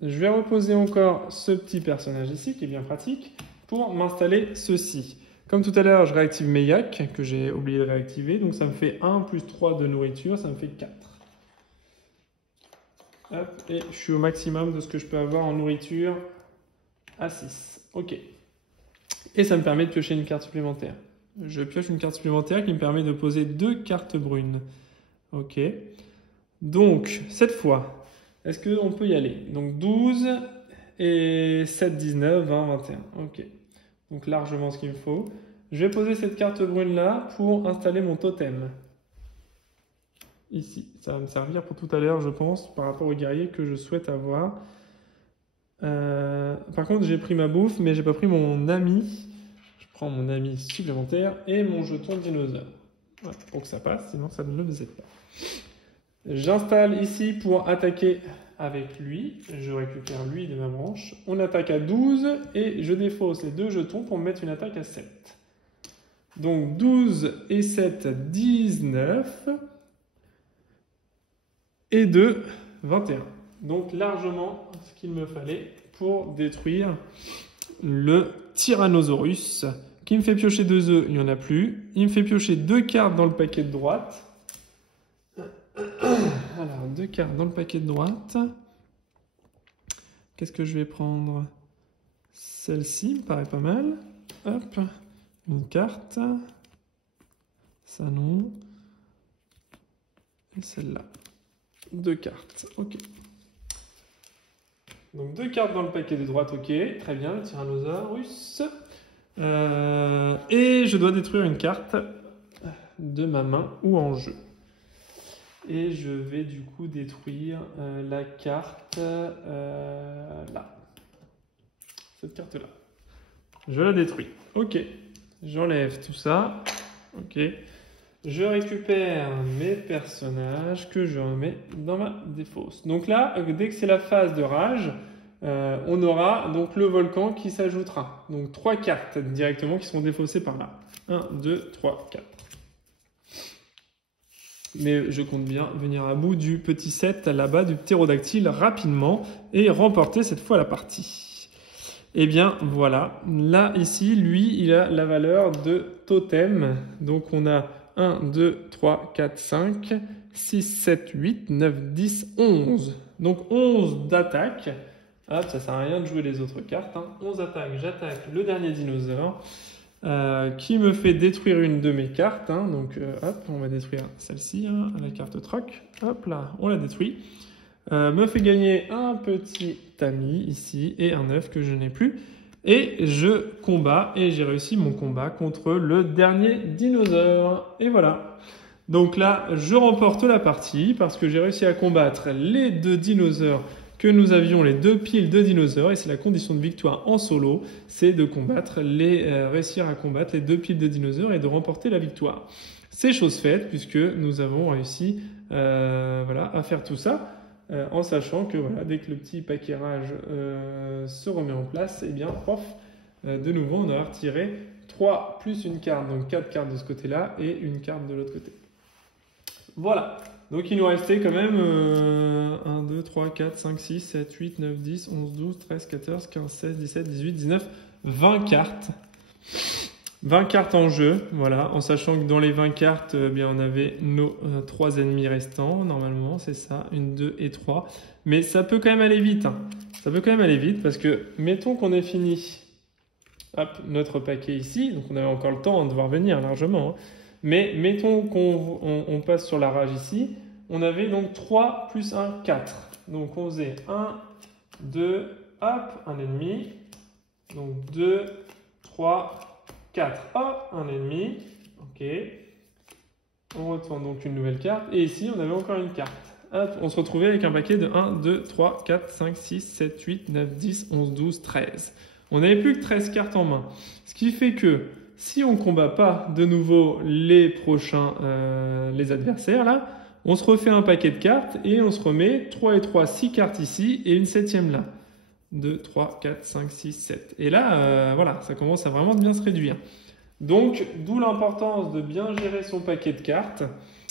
Je vais reposer encore ce petit personnage ici, qui est bien pratique, pour m'installer ceci. Comme tout à l'heure, je réactive mes yaks, que j'ai oublié de réactiver, donc ça me fait 1 plus 3 de nourriture, ça me fait 4. Hop, et je suis au maximum de ce que je peux avoir en nourriture à 6. Ok. Et ça me permet de piocher une carte supplémentaire. Je pioche une carte supplémentaire qui me permet de poser 2 cartes brunes. Ok. Donc, cette fois, est-ce qu'on peut y aller? Donc 12 et 7, 19, 20, 21. Ok. Donc largement ce qu'il me faut. Je vais poser cette carte brune là pour installer mon totem. ici. Ça va me servir pour tout à l'heure, je pense, par rapport au guerrier que je souhaite avoir. Par contre, j'ai pris ma bouffe, mais j'ai pas pris mon ami. Je prends mon ami supplémentaire et mon jeton dinosaure. Voilà, pour que ça passe, sinon ça ne le faisait pas. J'installe ici pour attaquer avec lui. Je récupère lui de ma branche. On attaque à 12 et je défausse les 2 jetons pour me mettre une attaque à 7. Donc 12 et 7, 19. Et 2, 21. Donc largement ce qu'il me fallait pour détruire le Tyrannosaurus. Qui me fait piocher 2 œufs, il n'y en a plus. Il me fait piocher 2 cartes dans le paquet de droite. Alors, 2 cartes dans le paquet de droite. Qu'est-ce que je vais prendre? Celle-ci me paraît pas mal. Hop, une carte. Ça non. Et celle-là. 2 cartes, ok. Donc 2 cartes dans le paquet de droite, ok. Très bien, le Tyrannosaurus. Et je dois détruire une carte de ma main ou en jeu. Et je vais du coup détruire la carte là. Cette carte-là. Je la détruis. Ok. J'enlève tout ça. Ok. Je récupère mes personnages que je remets dans ma défausse. Donc là, dès que c'est la phase de rage, on aura donc le volcan qui s'ajoutera. Donc 3 cartes directement qui seront défaussées par là. 1, 2, 3, 4. Mais je compte bien venir à bout du petit set là-bas du ptérodactyle rapidement et remporter cette fois la partie. Et bien voilà, là ici, lui, il a la valeur de totem. Donc on a 1, 2, 3, 4, 5, 6, 7, 8, 9, 10, 11. Donc 11 d'attaque. Hop, ça sert à rien de jouer les autres cartes. 11 attaques, j'attaque le dernier dinosaure. Qui me fait détruire une de mes cartes. Donc hop, on va détruire celle-ci, la carte troc. Hop là, on la détruit. Me fait gagner un petit ami ici et un œuf que je n'ai plus. Et je combats et j'ai réussi mon combat contre le dernier dinosaure. Et voilà. Donc là, je remporte la partie parce que j'ai réussi à combattre les 2 dinosaures que nous avions, les 2 piles de dinosaures. Et c'est la condition de victoire en solo, c'est de réussir à combattre les 2 piles de dinosaures et de remporter la victoire. C'est chose faite puisque nous avons réussi à faire tout ça. En sachant que voilà, dès que le petit paquet rage se remet en place, eh bien, de nouveau, on aura retiré 3 plus une carte, donc 4 cartes de ce côté-là et une carte de l'autre côté. Voilà, donc il nous restait quand même 1, 2, 3, 4, 5, 6, 7, 8, 9, 10, 11, 12, 13, 14, 15, 16, 17, 18, 19, 20 cartes. 20 cartes en jeu, voilà, en sachant que dans les 20 cartes, bien, on avait nos 3 ennemis restants, normalement, c'est ça, 1, 2 et 3. Mais ça peut quand même aller vite, Ça peut quand même aller vite parce que, mettons qu'on ait fini notre paquet ici, donc on avait encore le temps de voir venir largement, mais mettons qu'on passe sur la rage ici, on avait donc 3 plus 1, 4. Donc on faisait 1, 2, hop, un ennemi, donc 2, 3, 4, hop, un ennemi, ok. On retourne donc une nouvelle carte, et ici on avait encore une carte. Hop, on se retrouvait avec un paquet de 1, 2, 3, 4, 5, 6, 7, 8, 9, 10, 11, 12, 13. On n'avait plus que 13 cartes en main. Ce qui fait que si on ne combat pas de nouveau les prochains, les adversaires, là, on se refait un paquet de cartes et on se remet 3 et 3, 6 cartes ici et une 7e là. 2, 3, 4, 5, 6, 7. Et là, voilà, ça commence à vraiment bien se réduire. Donc, d'où l'importance de bien gérer son paquet de cartes,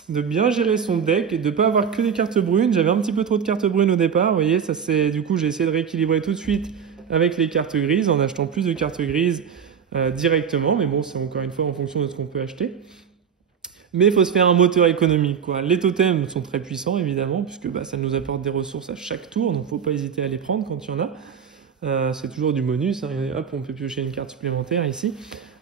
de bien gérer son deck et de ne pas avoir que des cartes brunes. J'avais un petit peu trop de cartes brunes au départ, vous voyez, du coup j'ai essayé de rééquilibrer tout de suite avec les cartes grises en achetant plus de cartes grises directement, mais bon, c'est encore une fois en fonction de ce qu'on peut acheter. Mais il faut se faire un moteur économique, quoi. Les totems sont très puissants, évidemment, puisque ça nous apporte des ressources à chaque tour, donc il ne faut pas hésiter à les prendre quand il y en a. C'est toujours du bonus, hop, on peut piocher une carte supplémentaire ici.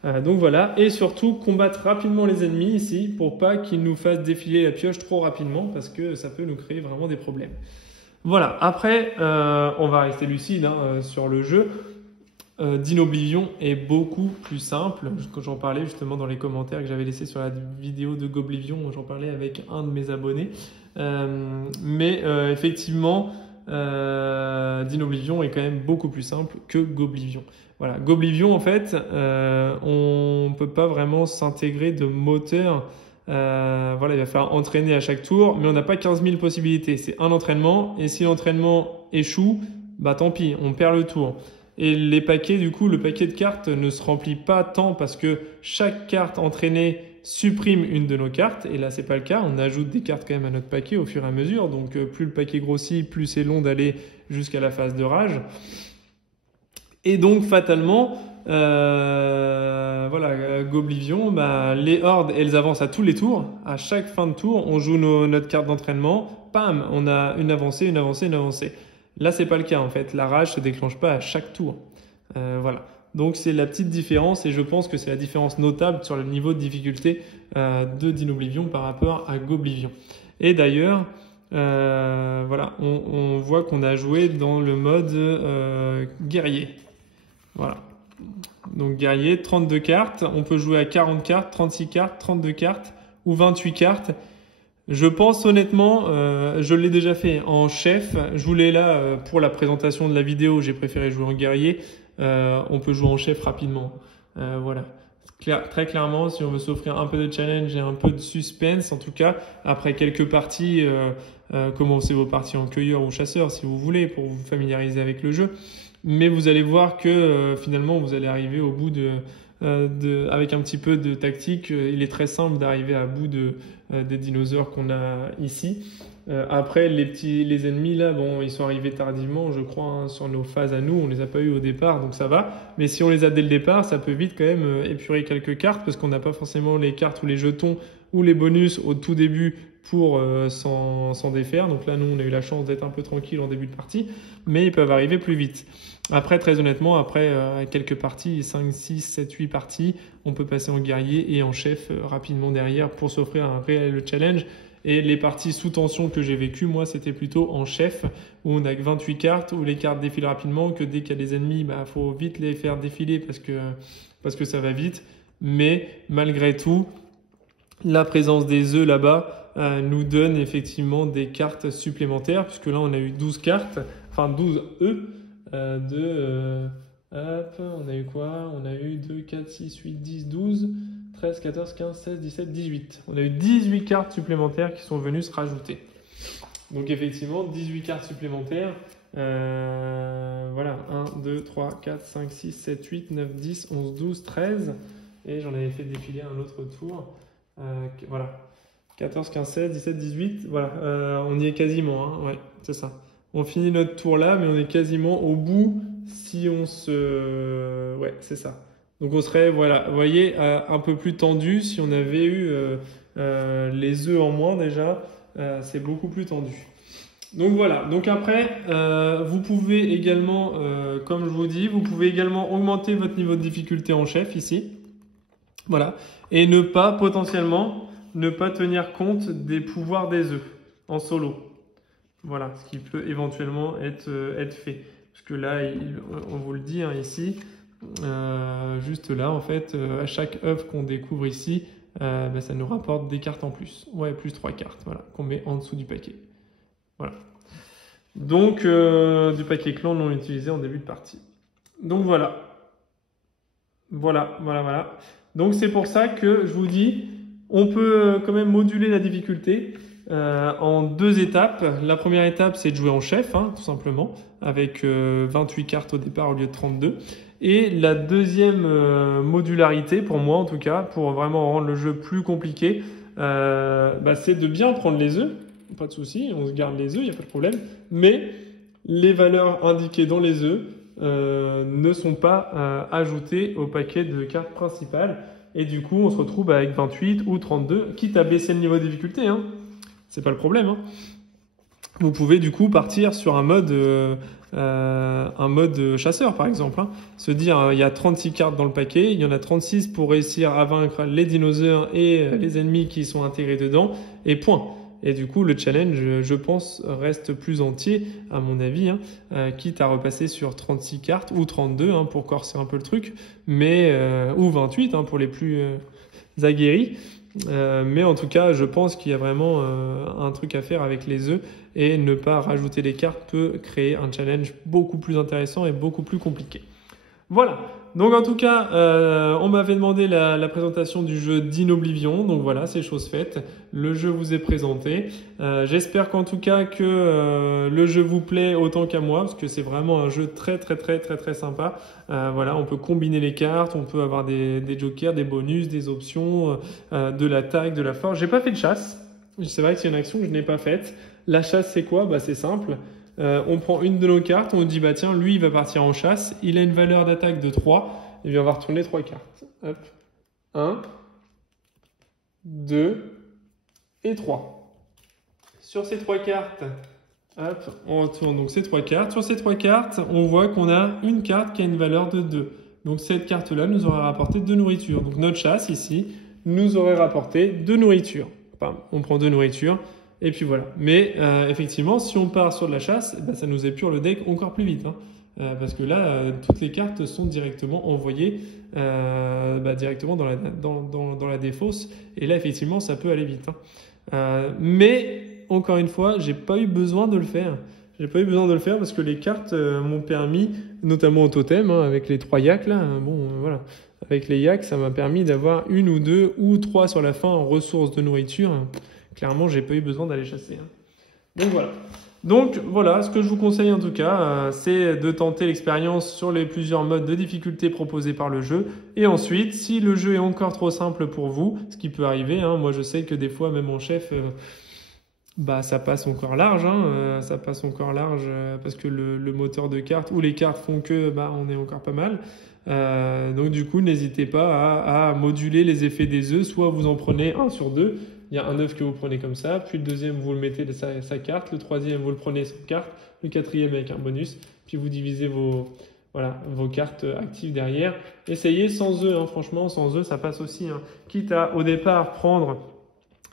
Donc voilà, et surtout combattre rapidement les ennemis ici, pour pas qu'ils nous fassent défiler la pioche trop rapidement, parce que ça peut nous créer vraiment des problèmes. Voilà, après, on va rester lucide sur le jeu. d'Inoblivion est beaucoup plus simple. Quand j'en parlais justement dans les commentaires que j'avais laissés sur la vidéo de Goblivion, j'en parlais avec un de mes abonnés. Effectivement, d'Inoblivion est quand même beaucoup plus simple que Goblivion. Voilà, Goblivion en fait, on peut pas vraiment s'intégrer de moteur. Voilà, il va falloir entraîner à chaque tour, mais on n'a pas 15 000 possibilités. C'est un entraînement, et si l'entraînement échoue, bah tant pis, on perd le tour. Et les paquets, du coup, le paquet de cartes ne se remplit pas tant parce que chaque carte entraînée supprime une de nos cartes. Et là, c'est pas le cas. On ajoute des cartes quand même à notre paquet au fur et à mesure. Donc, plus le paquet grossit, plus c'est long d'aller jusqu'à la phase de rage. Et donc, fatalement, voilà, Goblivion, bah, les hordes, elles avancent à tous les tours. À chaque fin de tour, on joue notre carte d'entraînement. Pam, on a une avancée, une avancée, une avancée. Là, c'est pas le cas en fait. La rage se déclenche pas à chaque tour. Voilà. Donc c'est la petite différence et je pense que c'est la différence notable sur le niveau de difficulté de d'Inoblivion par rapport à Goblivion. Et d'ailleurs, voilà, on voit qu'on a joué dans le mode guerrier. Voilà. Donc guerrier, 32 cartes. On peut jouer à 40 cartes, 36 cartes, 32 cartes ou 28 cartes. Je pense honnêtement, je l'ai déjà fait en chef. Je voulais là, pour la présentation de la vidéo, j'ai préféré jouer en guerrier. On peut jouer en chef rapidement. Voilà. Très clairement, si on veut s'offrir un peu de challenge et un peu de suspense, en tout cas, après quelques parties, commencez vos parties en cueilleur ou chasseur si vous voulez, pour vous familiariser avec le jeu. Mais vous allez voir que finalement, vous allez arriver au bout avec un petit peu de tactique. Il est très simple d'arriver à bout des dinosaures qu'on a ici. Après, les ennemis là, bon, ils sont arrivés tardivement, je crois, hein, sur nos phases à nous. On les a pas eu au départ, donc ça va. Mais si on les a dès le départ, ça peut vite quand même épurer quelques cartes parce qu'on n'a pas forcément les cartes ou les jetons ou les bonus au tout début pour s'en défaire. Donc là, nous, on a eu la chance d'être un peu tranquille en début de partie, mais ils peuvent arriver plus vite. Après, très honnêtement, après quelques parties, 5, 6, 7, 8 parties, on peut passer en guerrier et en chef rapidement derrière pour s'offrir un réel challenge. Et les parties sous tension que j'ai vécues, moi, c'était plutôt en chef, où on a que 28 cartes, où les cartes défilent rapidement, que dès qu'il y a des ennemis, bah, faut vite les faire défiler parce que ça va vite. Mais malgré tout, la présence des œufs là-bas nous donne effectivement des cartes supplémentaires, puisque là, on a eu 12 cartes, enfin 12 œufs. Hop, on a eu quoi? On a eu 2, 4, 6, 8, 10, 12, 13, 14, 15, 16, 17, 18. On a eu 18 cartes supplémentaires qui sont venues se rajouter. Donc effectivement, 18 cartes supplémentaires. Voilà, 1, 2, 3, 4, 5, 6, 7, 8, 9, 10, 11, 12, 13. Et j'en avais fait défiler un autre tour. Voilà, 14, 15, 16, 17, 18. Voilà, on y est quasiment, hein. Ouais, c'est ça. On finit notre tour là, mais on est quasiment au bout si on se... Ouais, c'est ça. Donc on serait, voilà, vous voyez, un peu plus tendu si on avait eu les œufs en moins déjà. C'est beaucoup plus tendu. Donc voilà. Donc après, vous pouvez également, comme je vous dis, vous pouvez également augmenter votre niveau de difficulté en chef ici. Voilà. Et potentiellement, ne pas tenir compte des pouvoirs des œufs en solo. Voilà, ce qui peut éventuellement être fait. Parce que là, on vous le dit hein, ici, juste là, en fait, à chaque œuf qu'on découvre ici, ça nous rapporte des cartes en plus. Ouais, plus 3 cartes, voilà, qu'on met en dessous du paquet. Voilà. Donc, du paquet clan non utilisé en début de partie. Donc voilà. Voilà. Donc c'est pour ça que je vous dis, on peut quand même moduler la difficulté. En 2 étapes. La première étape, c'est de jouer en chef, hein, tout simplement, avec 28 cartes au départ au lieu de 32. Et la deuxième modularité, pour moi en tout cas, pour vraiment rendre le jeu plus compliqué, c'est de bien prendre les œufs. Pas de souci, on se garde les œufs, il n'y a pas de problème. Mais les valeurs indiquées dans les œufs ne sont pas ajoutées au paquet de cartes principales. Et du coup, on se retrouve avec 28 ou 32, quitte à baisser le niveau de difficulté, hein. C'est pas le problème, hein. Vous pouvez du coup partir sur un mode chasseur par exemple, hein. Se dire il y a 36 cartes dans le paquet, il y en a 36 pour réussir à vaincre les dinosaures et les ennemis qui sont intégrés dedans, et point. et du coup le challenge, je pense, reste plus entier à mon avis, hein, quitte à repasser sur 36 cartes ou 32 hein, pour corser un peu le truc, mais ou 28 hein, pour les plus aguerris. Mais en tout cas, je pense qu'il y a vraiment un truc à faire avec les œufs, et ne pas rajouter les cartes peut créer un challenge beaucoup plus intéressant et beaucoup plus compliqué. Voilà, donc en tout cas, on m'avait demandé la présentation du jeu d'Inoblivion, donc voilà, c'est chose faite. Le jeu vous est présenté. J'espère qu'en tout cas que le jeu vous plaît autant qu'à moi, parce que c'est vraiment un jeu très sympa. Voilà, on peut combiner les cartes, on peut avoir des jokers, des bonus, des options, de l'attaque, de la force. J'ai pas fait de chasse, c'est vrai que c'est une action que je n'ai pas faite. La chasse, c'est quoi? Bah, c'est simple. On prend une de nos cartes, on dit bah tiens, lui il va partir en chasse, il a une valeur d'attaque de 3, et bien on va retourner 3 cartes. Hop. 1, 2 et 3. Sur ces 3 cartes, hop, on retourne donc ces 3 cartes. Sur ces 3 cartes, on voit qu'on a une carte qui a une valeur de 2. Donc cette carte-là nous aurait rapporté 2 nourritures. Donc notre chasse ici nous aurait rapporté 2 nourritures. Enfin, on prend 2 nourritures. Et puis voilà. Mais effectivement, si on part sur de la chasse, bah, ça nous épure le deck encore plus vite. Hein. Parce que là, toutes les cartes sont directement envoyées directement dans la défausse. Et là, effectivement, ça peut aller vite. Hein. Mais, encore une fois, j'ai pas eu besoin de le faire. J'ai pas eu besoin de le faire parce que les cartes m'ont permis, notamment au totem, hein, avec les 3 yaks là, voilà. Avec les yaks, ça m'a permis d'avoir 1 ou 2 ou 3 sur la fin en ressources de nourriture. Clairement, j'ai pas eu besoin d'aller chasser. Hein. Donc voilà. Donc voilà, ce que je vous conseille en tout cas, c'est de tenter l'expérience sur les plusieurs modes de difficulté proposés par le jeu. Et ensuite, si le jeu est encore trop simple pour vous, ce qui peut arriver, hein, moi je sais que des fois même en chef, ça passe encore large, hein, ça passe encore large parce que le moteur de cartes ou les cartes font que on est encore pas mal. Donc du coup, n'hésitez pas à moduler les effets des œufs, soit vous en prenez 1 sur 2. Il y a un œuf que vous prenez comme ça, puis le deuxième, vous le mettez de sa carte, le troisième, vous le prenez sans carte, le quatrième avec un bonus, puis vous divisez vos cartes actives derrière. Essayez sans œufs, hein, franchement, sans œufs, ça passe aussi. Hein. Quitte à, au départ, prendre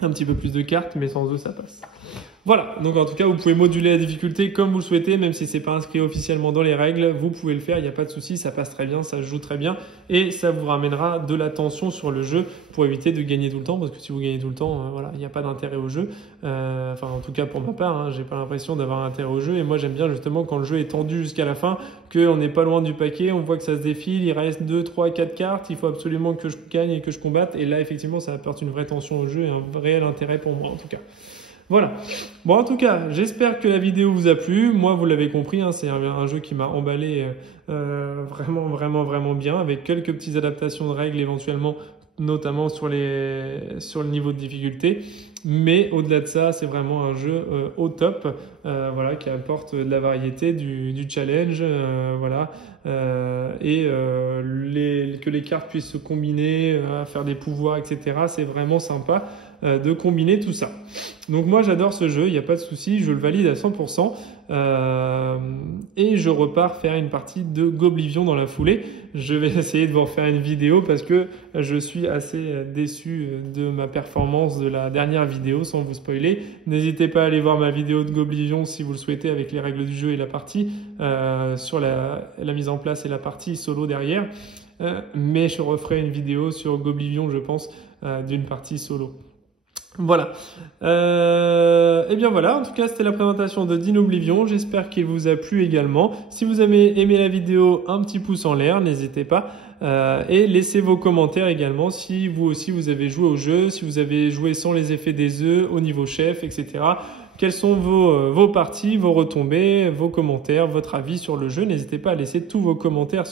un petit peu plus de cartes, mais sans œufs, ça passe. Voilà, donc en tout cas, vous pouvez moduler la difficulté comme vous le souhaitez, même si c'est pas inscrit officiellement dans les règles, vous pouvez le faire, il n'y a pas de souci, ça passe très bien, ça se joue très bien, et ça vous ramènera de l'attention sur le jeu pour éviter de gagner tout le temps, parce que si vous gagnez tout le temps, voilà, il n'y a pas d'intérêt au jeu. Enfin, en tout cas pour ma part, hein, j'ai pas l'impression d'avoir un intérêt au jeu, et moi j'aime bien justement quand le jeu est tendu jusqu'à la fin, qu'on n'est pas loin du paquet, on voit que ça se défile, il reste 2, 3, 4 cartes, il faut absolument que je gagne et que je combatte, et là effectivement ça apporte une vraie tension au jeu et un réel intérêt pour moi en tout cas. Voilà. Bon, en tout cas, j'espère que la vidéo vous a plu. Moi, vous l'avez compris, hein, c'est un jeu qui m'a emballé vraiment bien, avec quelques petites adaptations de règles éventuellement, notamment sur le niveau de difficulté. Mais au-delà de ça, c'est vraiment un jeu au top, voilà, qui apporte de la variété, du challenge, voilà, que les cartes puissent se combiner, faire des pouvoirs, etc. C'est vraiment sympa de combiner tout ça. Donc moi j'adore ce jeu, il n'y a pas de souci, je le valide à 100%, et je repars faire une partie de Goblivion dans la foulée. Je vais essayer de vous refaire une vidéo parce que je suis assez déçu de ma performance de la dernière vidéo, sans vous spoiler. N'hésitez pas à aller voir ma vidéo de Goblivion si vous le souhaitez, avec les règles du jeu et la partie, sur la mise en place et la partie solo derrière. Mais je referai une vidéo sur Goblivion, je pense, d'une partie solo. Voilà. Et bien voilà, en tout cas c'était la présentation de Dinoblivion, j'espère qu'il vous a plu également. Si vous avez aimé la vidéo, un petit pouce en l'air, n'hésitez pas. Et laissez vos commentaires également si vous aussi vous avez joué au jeu, si vous avez joué sans les effets des œufs, au niveau chef, etc. Quelles sont vos parties, vos retombées, vos commentaires, votre avis sur le jeu. N'hésitez pas à laisser tous vos commentaires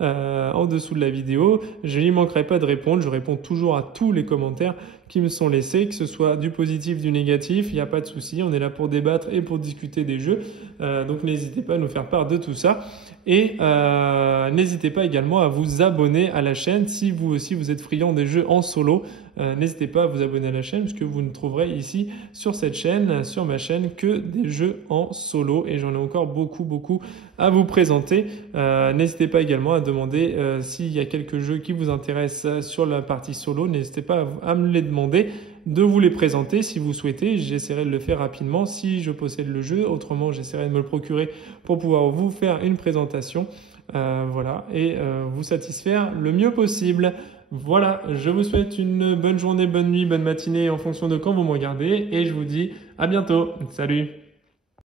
en dessous de la vidéo. Je n'y manquerai pas de répondre, je réponds toujours à tous les commentaires qui me sont laissés, que ce soit du positif, du négatif, il n'y a pas de souci, on est là pour débattre et pour discuter des jeux, donc n'hésitez pas à nous faire part de tout ça, et n'hésitez pas également à vous abonner à la chaîne si vous aussi vous êtes friand des jeux en solo. N'hésitez pas à vous abonner à la chaîne parce que vous ne trouverez ici sur cette chaîne, sur ma chaîne, que des jeux en solo, et j'en ai encore beaucoup à vous présenter. N'hésitez pas également à demander s'il y a quelques jeux qui vous intéressent sur la partie solo, n'hésitez pas à me les demander, de vous les présenter si vous souhaitez. J'essaierai de le faire rapidement si je possède le jeu. Autrement, j'essaierai de me le procurer pour pouvoir vous faire une présentation. Voilà, et vous satisfaire le mieux possible. Voilà, je vous souhaite une bonne journée, bonne nuit, bonne matinée en fonction de quand vous me regardez et je vous dis à bientôt. Salut!